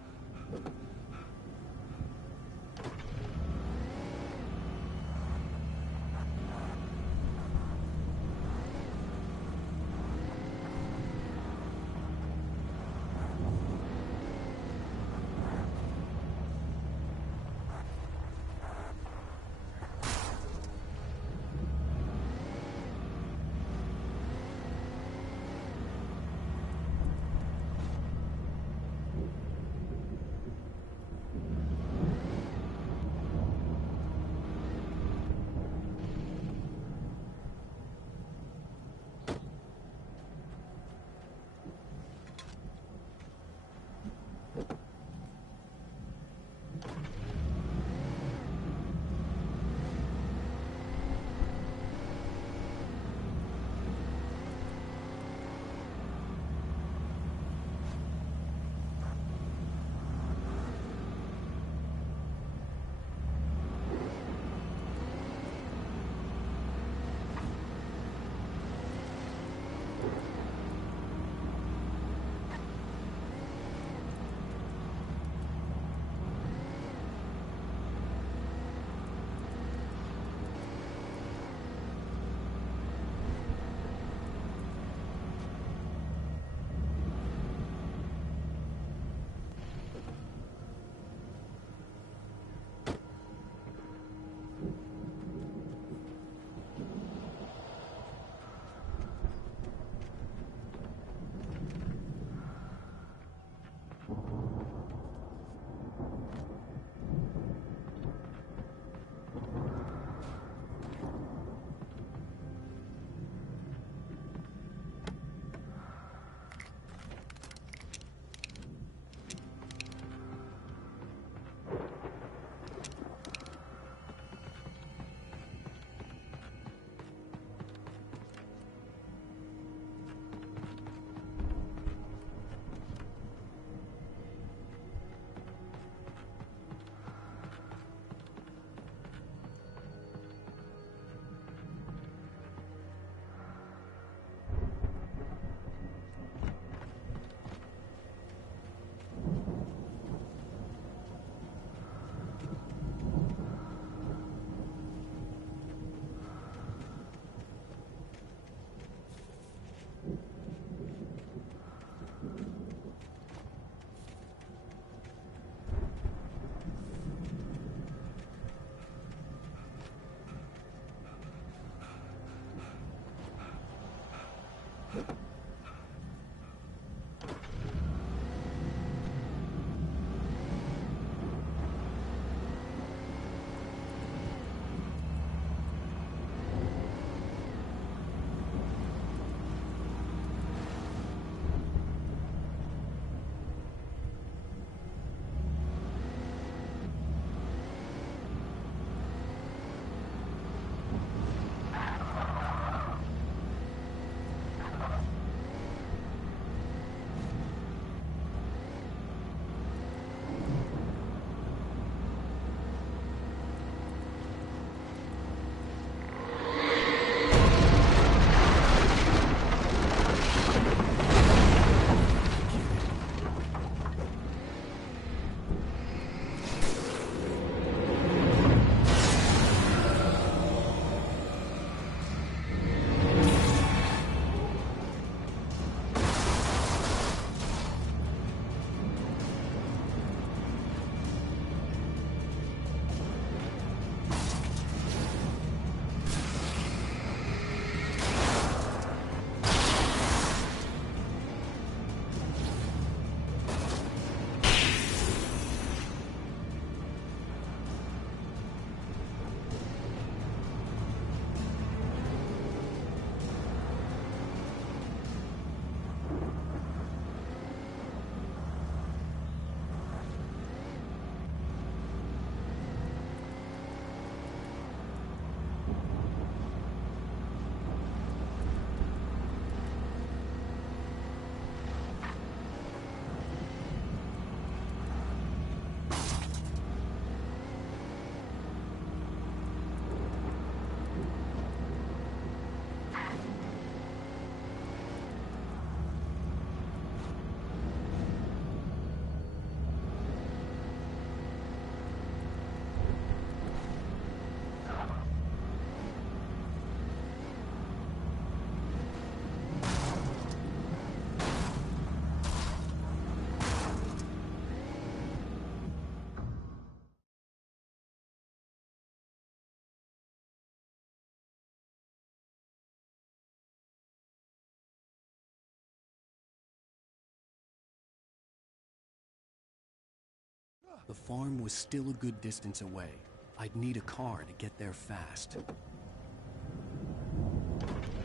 The farm was still a good distance away. I'd need a car to get there fast.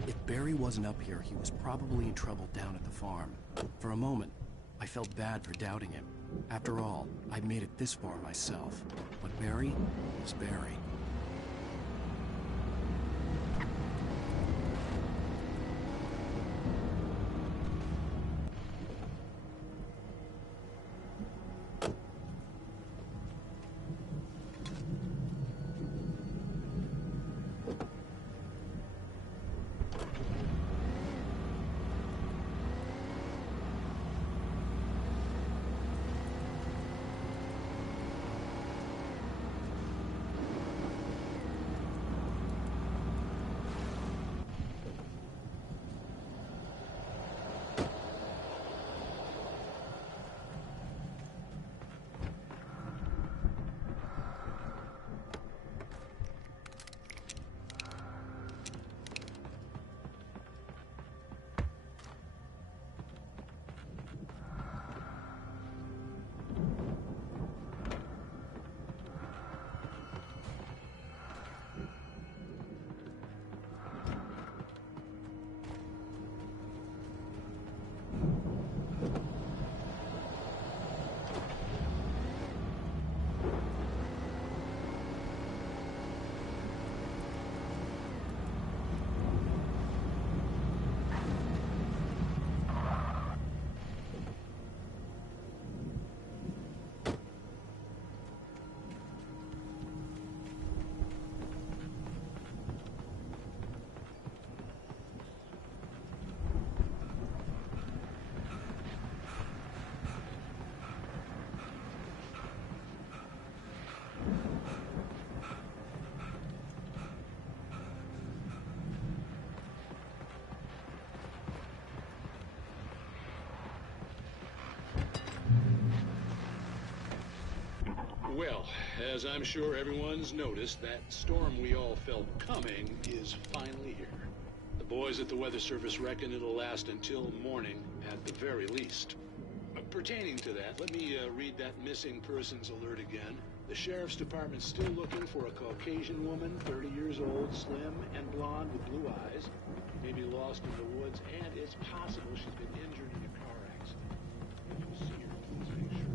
If Barry wasn't up here, he was probably in trouble down at the farm. For a moment, I felt bad for doubting him. After all, I'd made it this far myself. But Barry was Barry. Well, as I'm sure everyone's noticed, that storm we all felt coming is finally here. The boys at the Weather Service reckon it'll last until morning at the very least. Pertaining to that, let me read that missing persons alert again. The Sheriff's Department's still looking for a Caucasian woman, 30 years old, slim and blonde with blue eyes. Maybe lost in the woods, and it's possible she's been injured in a car accident. If you see her, please make sure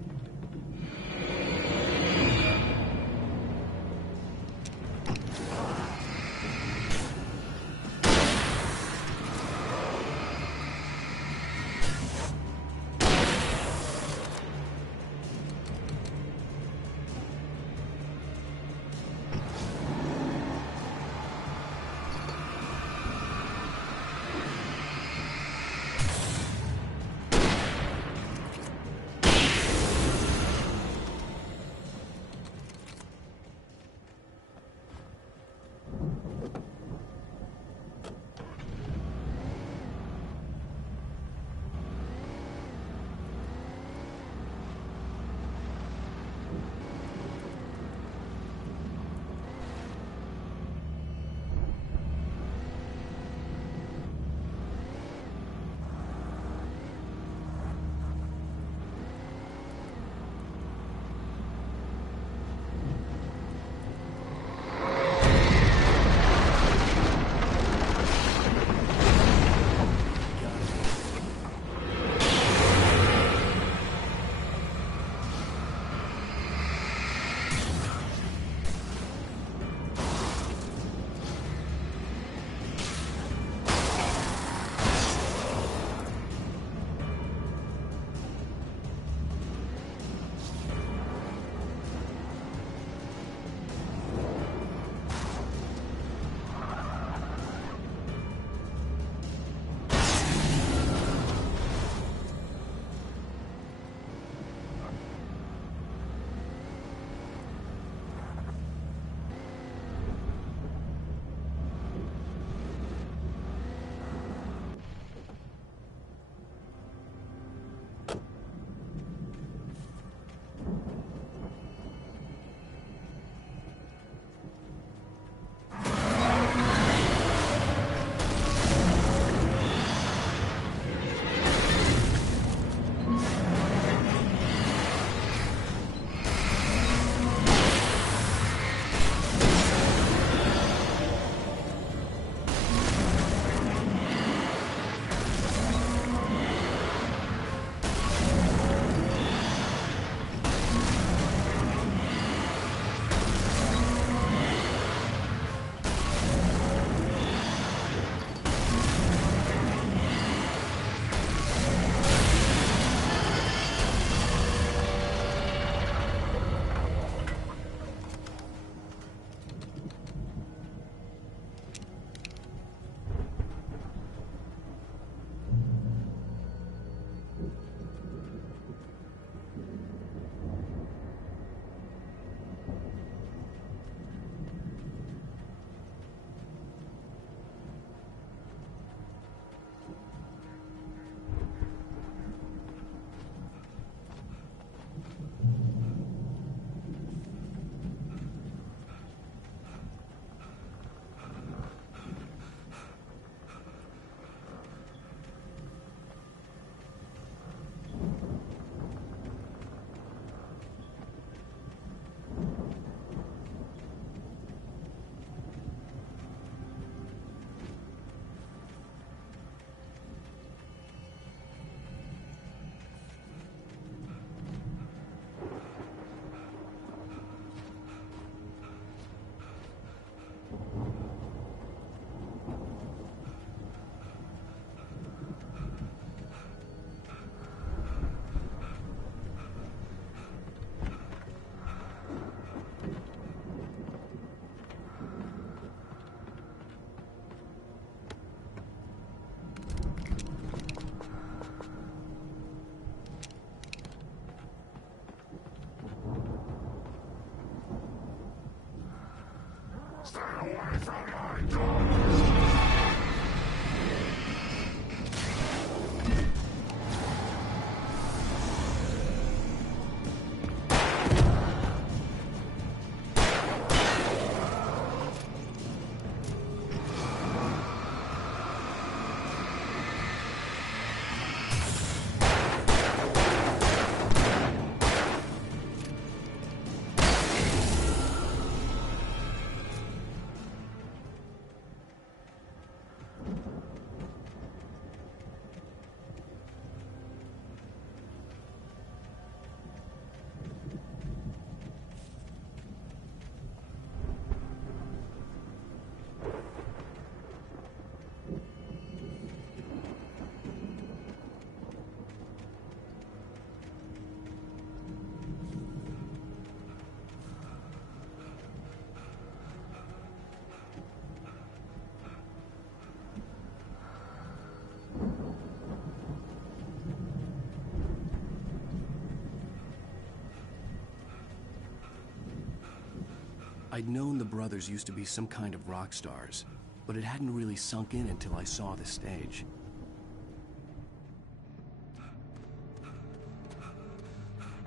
I'd known the brothers used to be some kind of rock stars, but it hadn't really sunk in until I saw the stage.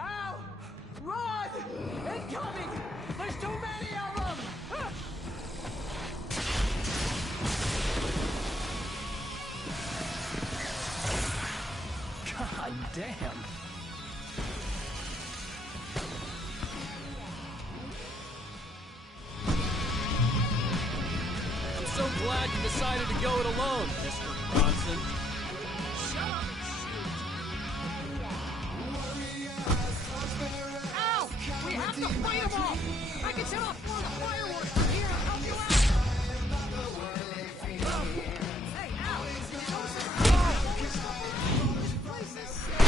Ow! Run! Incoming! There's too many of them! God damn! I'm so glad you decided to go it alone, Mr. Bronson. Shut up and shoot! Ow! We have to fight them all! I can set off one of the fireworks from here and help you out! Hey, Al! This place is sick!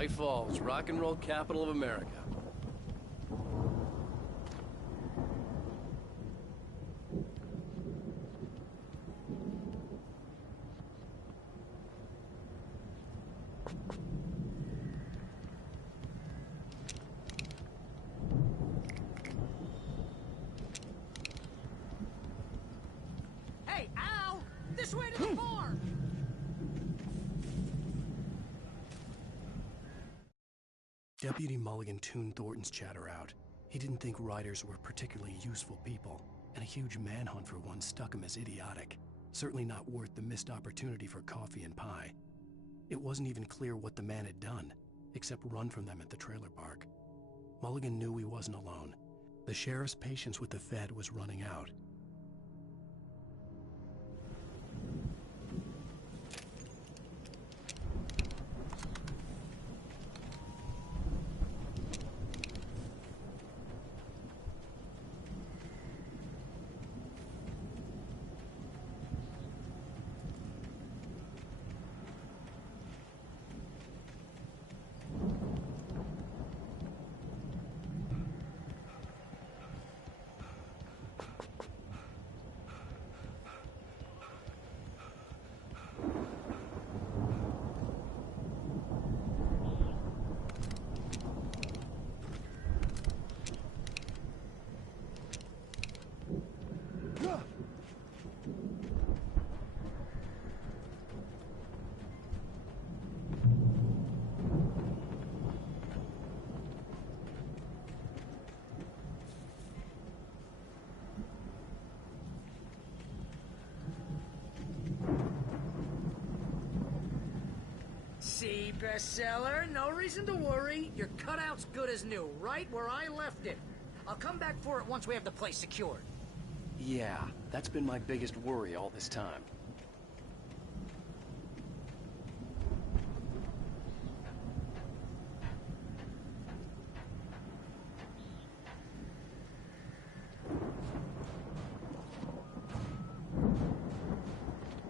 Bright Falls, rock and roll capital of America. Hey, Al! This way to the farm! Deputy Mulligan tuned Thornton's chatter out. He didn't think riders were particularly useful people, and a huge manhunt for one struck him as idiotic. Certainly not worth the missed opportunity for coffee and pie. It wasn't even clear what the man had done, except run from them at the trailer park. Mulligan knew he wasn't alone. The sheriff's patience with the Fed was running out. See, bestseller, no reason to worry. Your cutout's good as new, right where I left it. I'll come back for it once we have the place secured. Yeah, that's been my biggest worry all this time.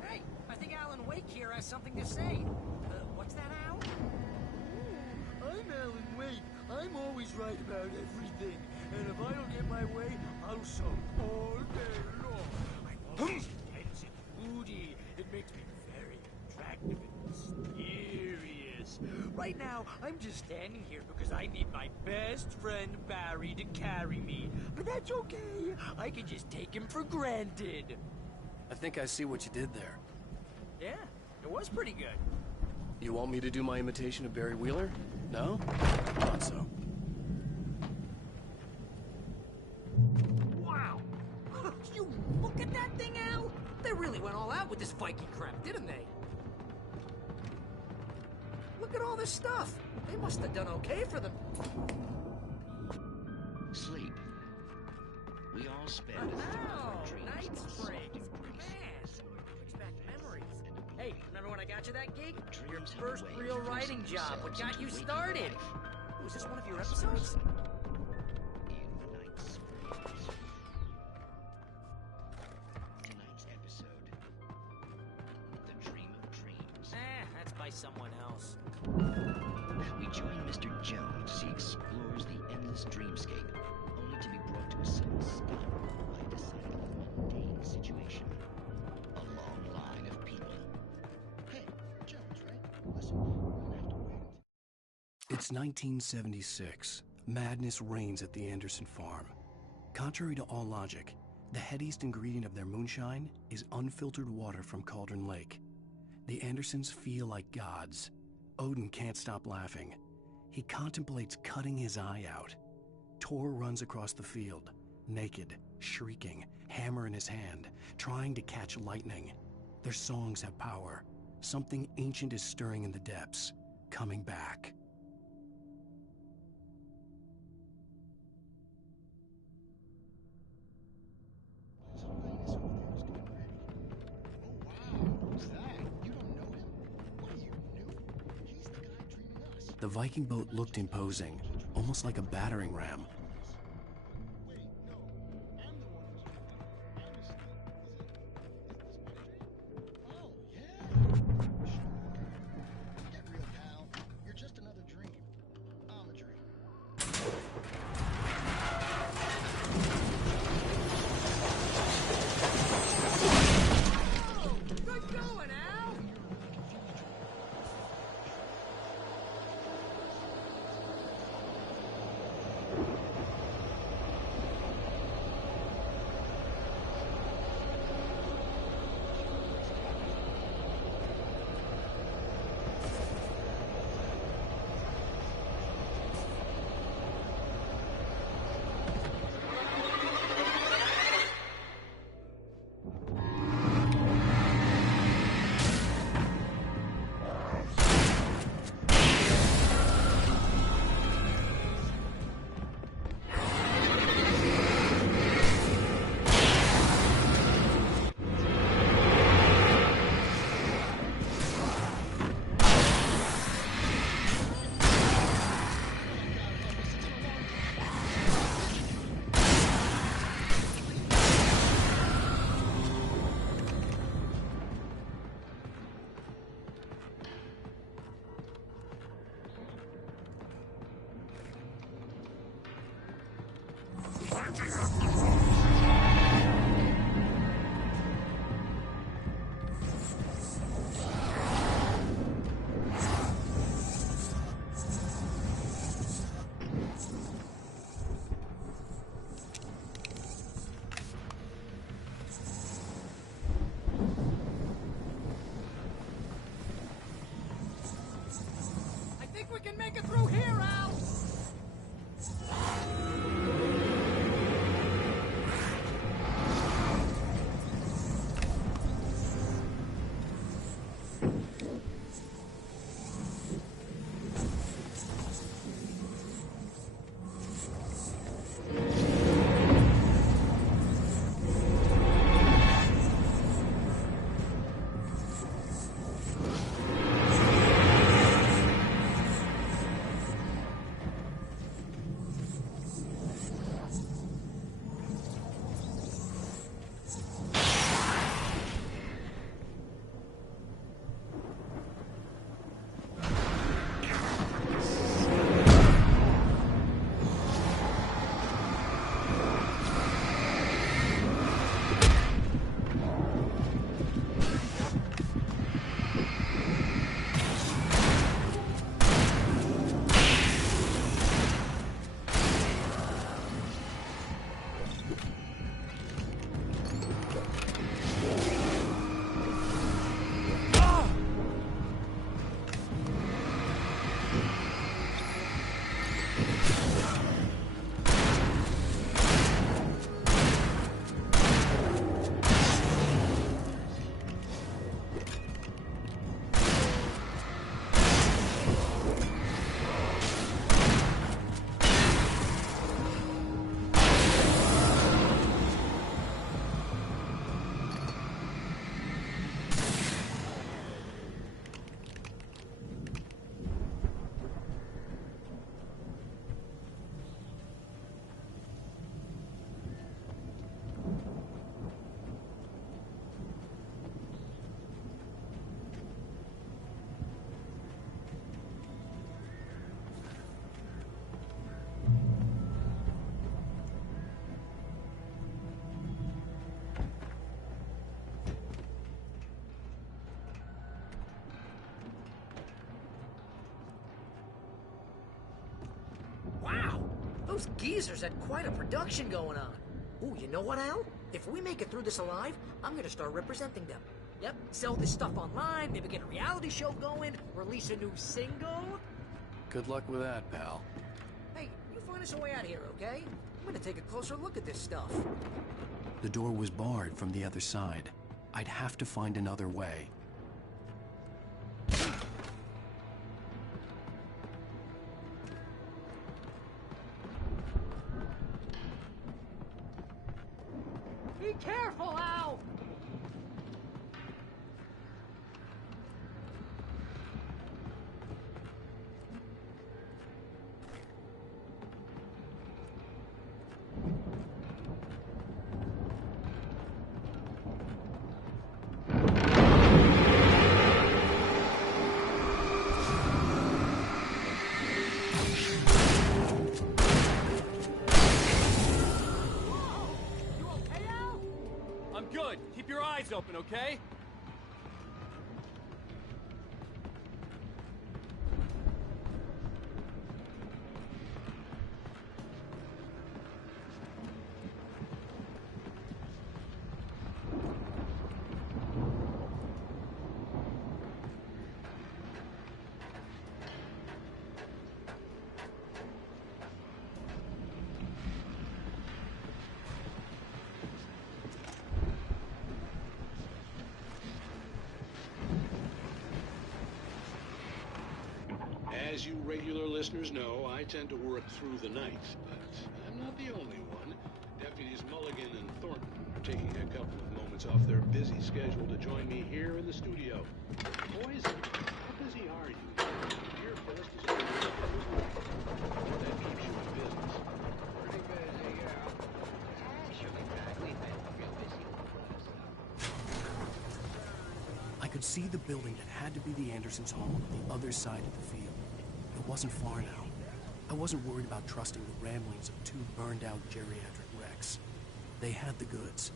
Hey, I think Alan Wake here has something to say. What's that, Al? I'm Alan Wake. I'm always right about everything. And if I don't get my way, I'll sulk all day long. I'm always tense and moody. It makes me very attractive and mysterious. Right now, I'm just standing here because I need my best friend Barry to carry me. But that's okay. I can just take him for granted. I think I see what you did there. Yeah, it was pretty good. You want me to do my imitation of Barry Wheeler? No? Thought so. Wow! You look at that thing, Al! They really went all out with this Viking crap, didn't they? Look at all this stuff. They must have done okay for them. Sleep. We all spend Night Spring. Man, brings back memories. Hey, remember when I got you that gig? Your first real writing job, what got you started? Was this one of your episodes? Tonight's episode, The Dream of Dreams. That's by someone else. We join Mr. Jones as he explores the endless dreamscape, only to be brought to a sudden stop by a decidedly mundane situation. A long line of people. Hey, Jones, right? Listen, we're gonna have to wait. It's 1976. Madness reigns at the Anderson farm. Contrary to all logic, the headiest ingredient of their moonshine is unfiltered water from Cauldron Lake. The Andersons feel like gods. Odin can't stop laughing. He contemplates cutting his eye out. Tor runs across the field, naked, shrieking, hammer in his hand, trying to catch lightning. Their songs have power. Something ancient is stirring in the depths, coming back. The Viking boat looked imposing, almost like a battering ram. Get real, pal. You're just another dream. I think we can make it through here, Al! Wow! Those geezers had quite a production going on. Ooh, you know what, Al? If we make it through this alive, I'm gonna start representing them. Yep, sell this stuff online, maybe get a reality show going, release a new single. Good luck with that, pal. Hey, you find us a way out of here, okay? I'm gonna take a closer look at this stuff. The door was barred from the other side. I'd have to find another way. Be careful, Al! I'm good. Keep your eyes open, okay? As you regular listeners know, I tend to work through the night, but I'm not the only one. Deputies Mulligan and Thornton are taking a couple of moments off their busy schedule to join me here in the studio. Boys, how busy are you? Your best is that keeps you in business. Pretty busy, yeah. Actually, Pat, we've been real busy with I could see the building that had to be the Andersons' home on the other side of the field. It wasn't far now. I wasn't worried about trusting the ramblings of two burned-out geriatric wrecks. tracks. They had the goods.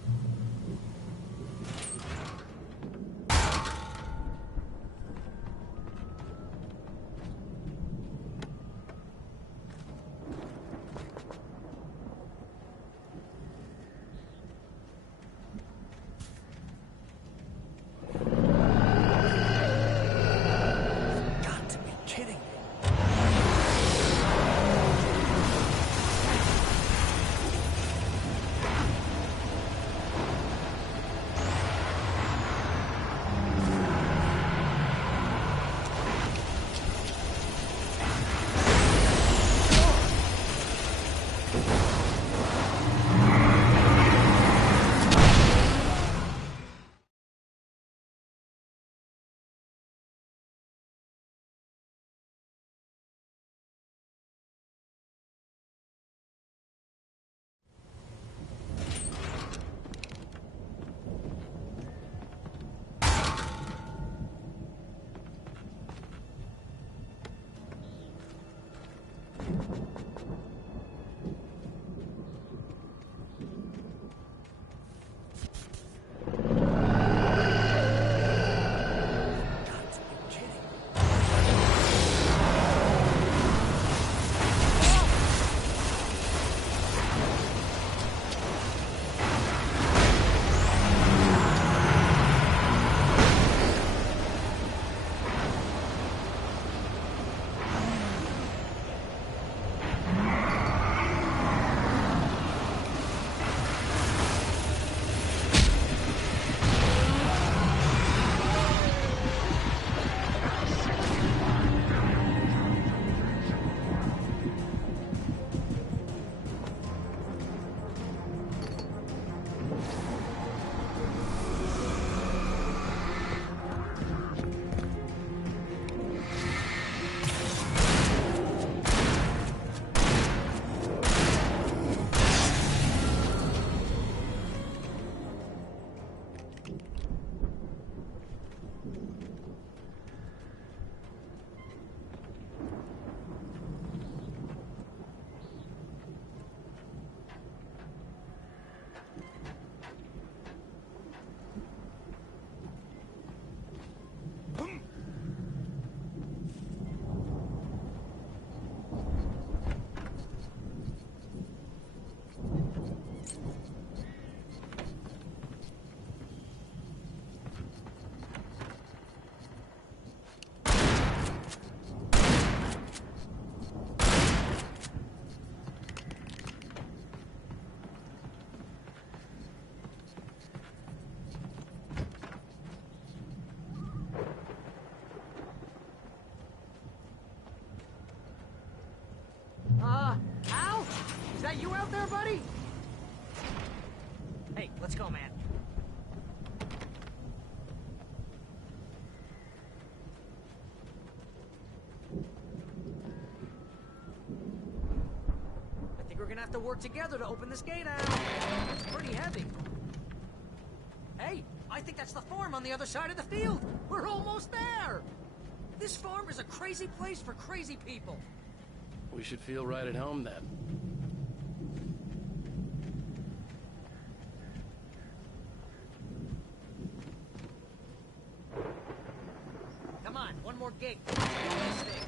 Al? Is that you out there, buddy? Hey, let's go, man. I think we're gonna have to work together to open this gate, Al. It's pretty heavy. Hey, I think that's the farm on the other side of the field. We're almost there. This farm is a crazy place for crazy people. We should feel right at home then. Come on, one more gate. Do this thing.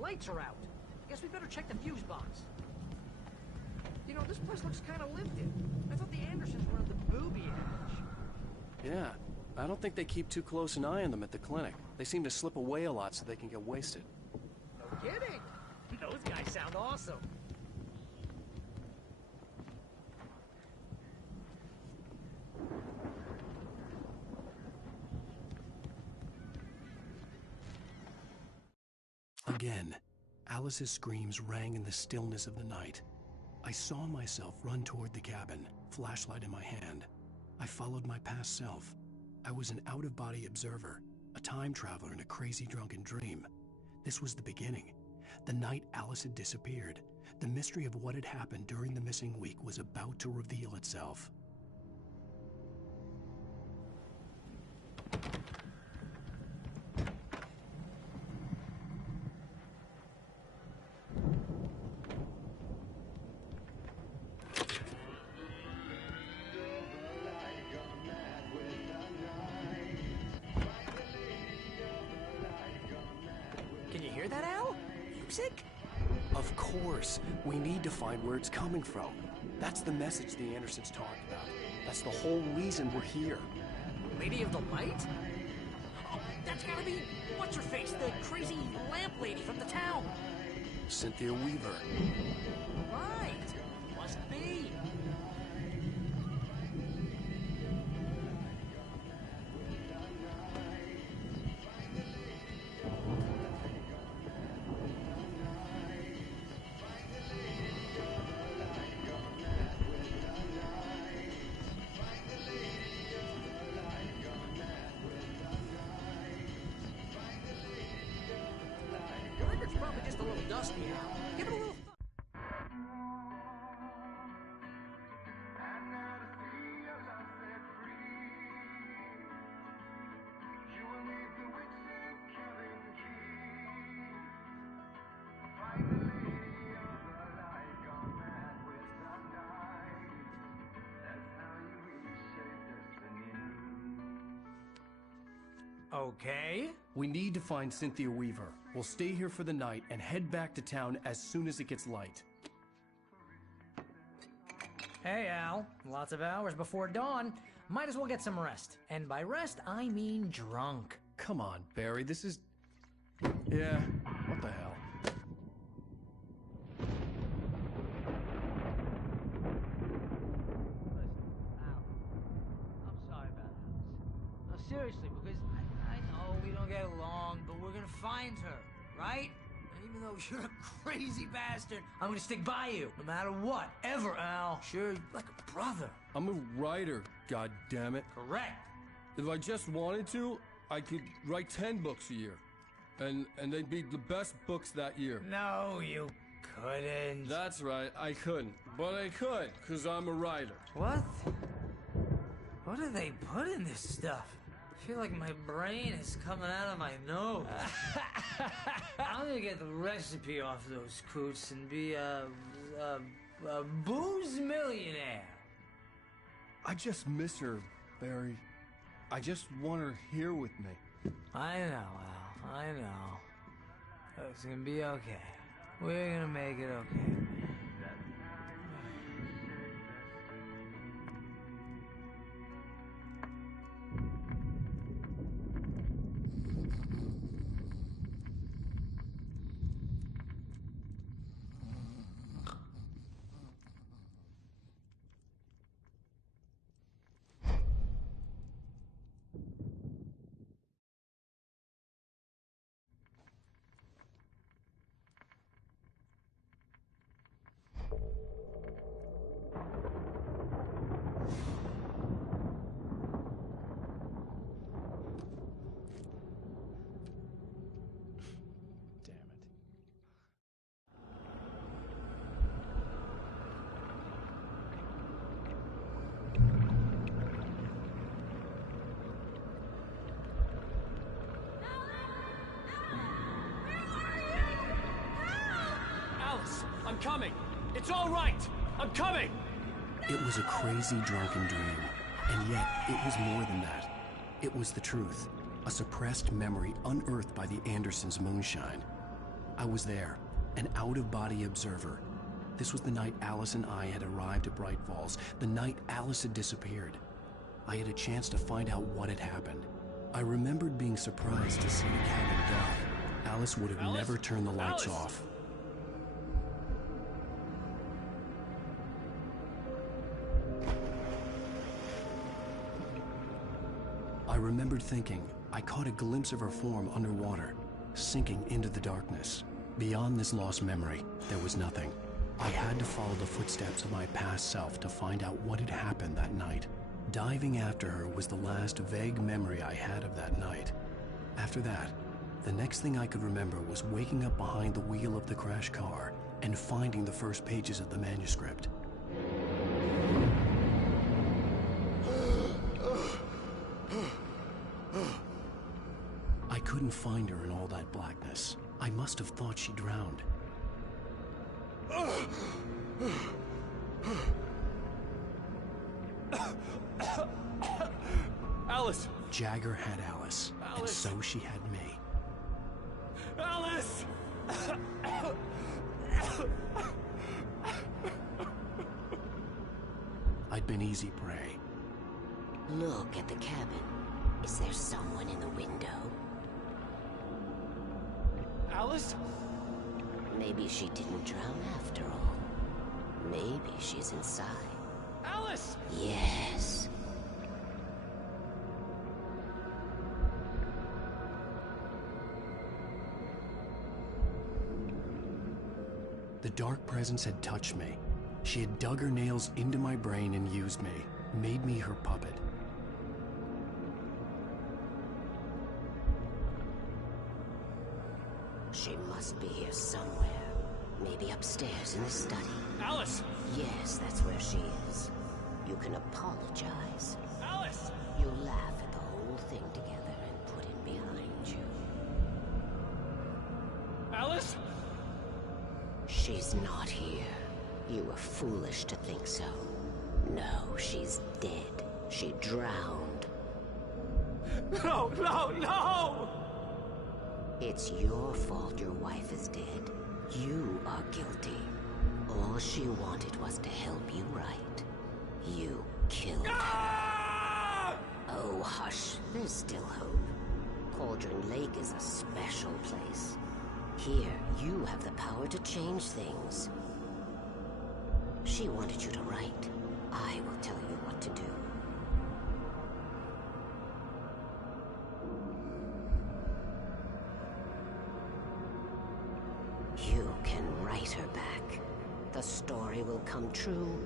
Lights are out. Guess we better check the fuse box. You know, this place looks kind of lived in. I thought the Andersons were on the booby edge. Yeah, I don't think they keep too close an eye on them at the clinic. They seem to slip away a lot so they can get wasted. No kidding. Those guys sound awesome. Again, Alice's screams rang in the stillness of the night. I saw myself run toward the cabin, flashlight in my hand. I followed my past self. I was an out-of-body observer, a time traveler in a crazy drunken dream. This was the beginning. The night Alice had disappeared. The mystery of what had happened during the missing week was about to reveal itself. Can you hear that, Al? Music? Of course. We need to find where it's coming from. That's the message the Andersons talked about. That's the whole reason we're here. Lady of the Light? Oh, that's gotta be... What's-her-face? The crazy lamp lady from the town. Cynthia Weaver. Right. Must be. Your record's probably just a little dusty, Al. Give it a little... Okay. We need to find Cynthia Weaver. We'll stay here for the night and head back to town as soon as it gets light. Hey, Al. Lots of hours before dawn. Might as well get some rest. And by rest, I mean drunk. Come on, Barry, this is... Yeah, what the hell? I'm sorry about Alice. No, seriously, because I know we don't get along, but we're gonna find her, right? And even though you're a crazy bastard, I'm gonna stick by you, no matter what, ever, Al. Sure, like a brother. I'm a writer, goddammit. Correct. If I just wanted to, I could write 10 books a year. And they'd be the best books that year. No, you couldn't. That's right, I couldn't. But I could, because I'm a writer. What? What do they put in this stuff? I feel like my brain is coming out of my nose. I'm gonna get the recipe off those coots and be a booze millionaire. I just miss her, Barry. I just want her here with me. I know, Al. I know. It's gonna be okay. We're gonna make it okay. I'm coming! It's all right! I'm coming! It was a crazy drunken dream, and yet it was more than that. It was the truth, a suppressed memory unearthed by the Andersons' moonshine. I was there, an out-of-body observer. This was the night Alice and I had arrived at Bright Falls, the night Alice had disappeared. I had a chance to find out what had happened. I remembered being surprised to see the cabin dark. Alice would have never turned the lights off. I remembered thinking I caught a glimpse of her form underwater, sinking into the darkness. Beyond this lost memory, there was nothing. I had to follow the footsteps of my past self to find out what had happened that night. Diving after her was the last vague memory I had of that night. After that, the next thing I could remember was waking up behind the wheel of the crash car and finding the first pages of the manuscript. I couldn't find her in all that blackness. I must have thought she drowned. Alice! Jagger had Alice, and so she had me. Alice! I'd been easy prey. Look at the cabin. Is there someone in the window? Alice? Maybe she didn't drown after all. Maybe she's inside. Alice! Yes. The dark presence had touched me. She had dug her nails into my brain and used me, made me her puppet. She must be here somewhere. Maybe upstairs in the study. Alice! Yes, that's where she is. You can apologize. Alice! You'll laugh at the whole thing together and put it behind you. Alice? She's not here. You were foolish to think so. No, she's dead. She drowned. No, no, no! It's your fault your wife is dead. You are guilty. All she wanted was to help you right. You killed her. Oh, hush. There's still hope. Cauldron Lake is a special place. Here, you have the power to change things. She wanted you to write. I will tell you what to do. You can write her back. The story will come true,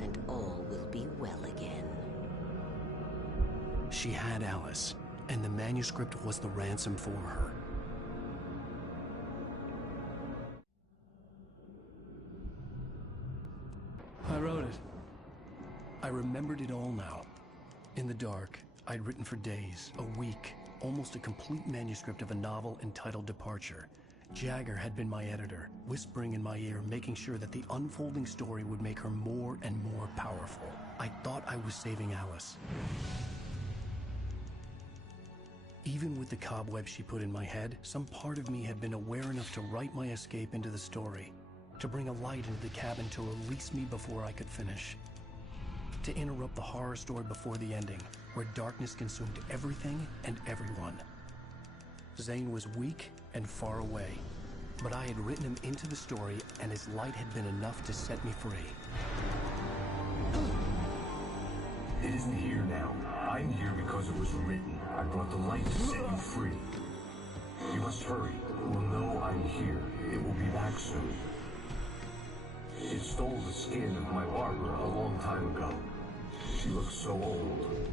and all will be well again. She had Alice, and the manuscript was the ransom for her. I wrote it. I remembered it all now. In the dark, I'd written for days, a week, almost a complete manuscript of a novel entitled Departure. Jagger had been my editor, whispering in my ear, making sure that the unfolding story would make her more and more powerful. I thought I was saving Alice. Even with the cobwebs she put in my head, some part of me had been aware enough to write my escape into the story, to bring a light into the cabin to release me before I could finish, to interrupt the horror story before the ending, where darkness consumed everything and everyone. Zane was weak and far away, but I had written him into the story, and his light had been enough to set me free. It isn't here now. I'm here because it was written. I brought the light to set you free. You must hurry. We'll know I'm here. It will be back soon. It stole the skin of my barber a long time ago. She looks so old.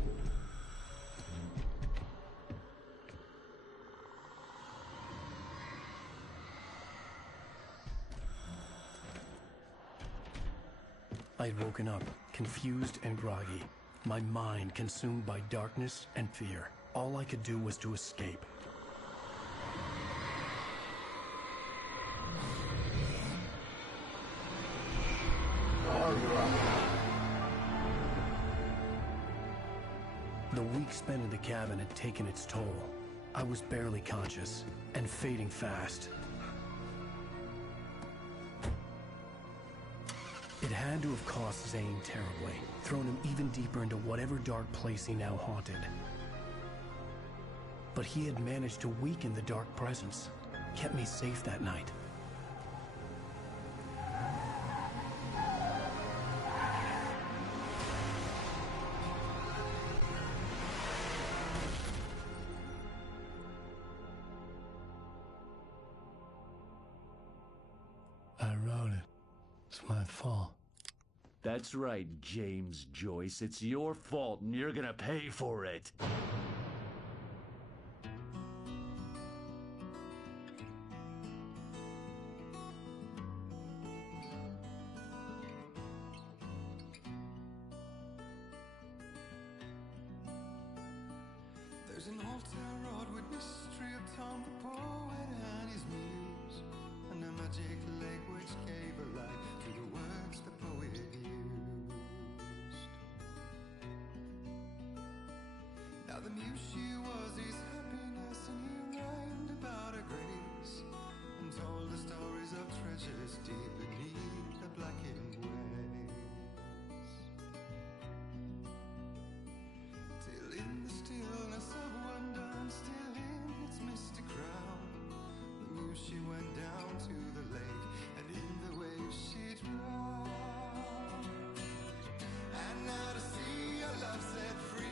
I'd woken up, confused and groggy, my mind consumed by darkness and fear. All I could do was to escape. The week spent in the cabin had taken its toll. I was barely conscious, and fading fast. It had to have cost Zane terribly, thrown him even deeper into whatever dark place he now haunted. But he had managed to weaken the dark presence, kept me safe that night. It's my fault. That's right, James Joyce. It's your fault, and you're gonna pay for it. There's an old town road with mystery of Tom the poet and his muse, and a magic lake which gave a life to the words the poet used. Now the muse she was his happiness, and he rhymed about her grace, and told the stories of treasures deep beneath the blackened waves. Till in the stillness of one dawn, still in its misty crown, the muse she went down to the lake, and in the waves she drowned. And now to see your love set free,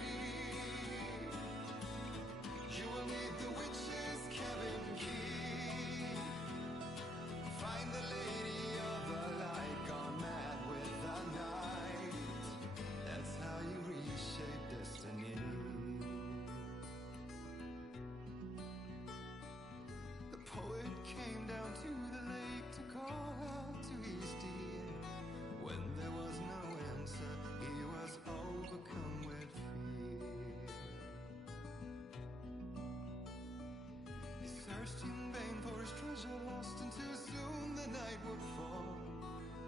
you will need the witch's cabin key. Find the lady of the light, gone mad with the night. That's how you reshape destiny. The poet came down to the lake to call out to his dear. When there was no answer, he was overcome with fear. He searched in vain for his treasure lost, until soon the night would fall,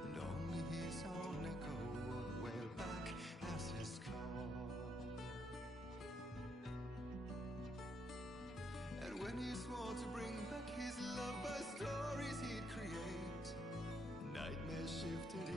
and only his own echo would wail back as his call. And when he swore to bring back his love by stories he'd create, nightmares shifted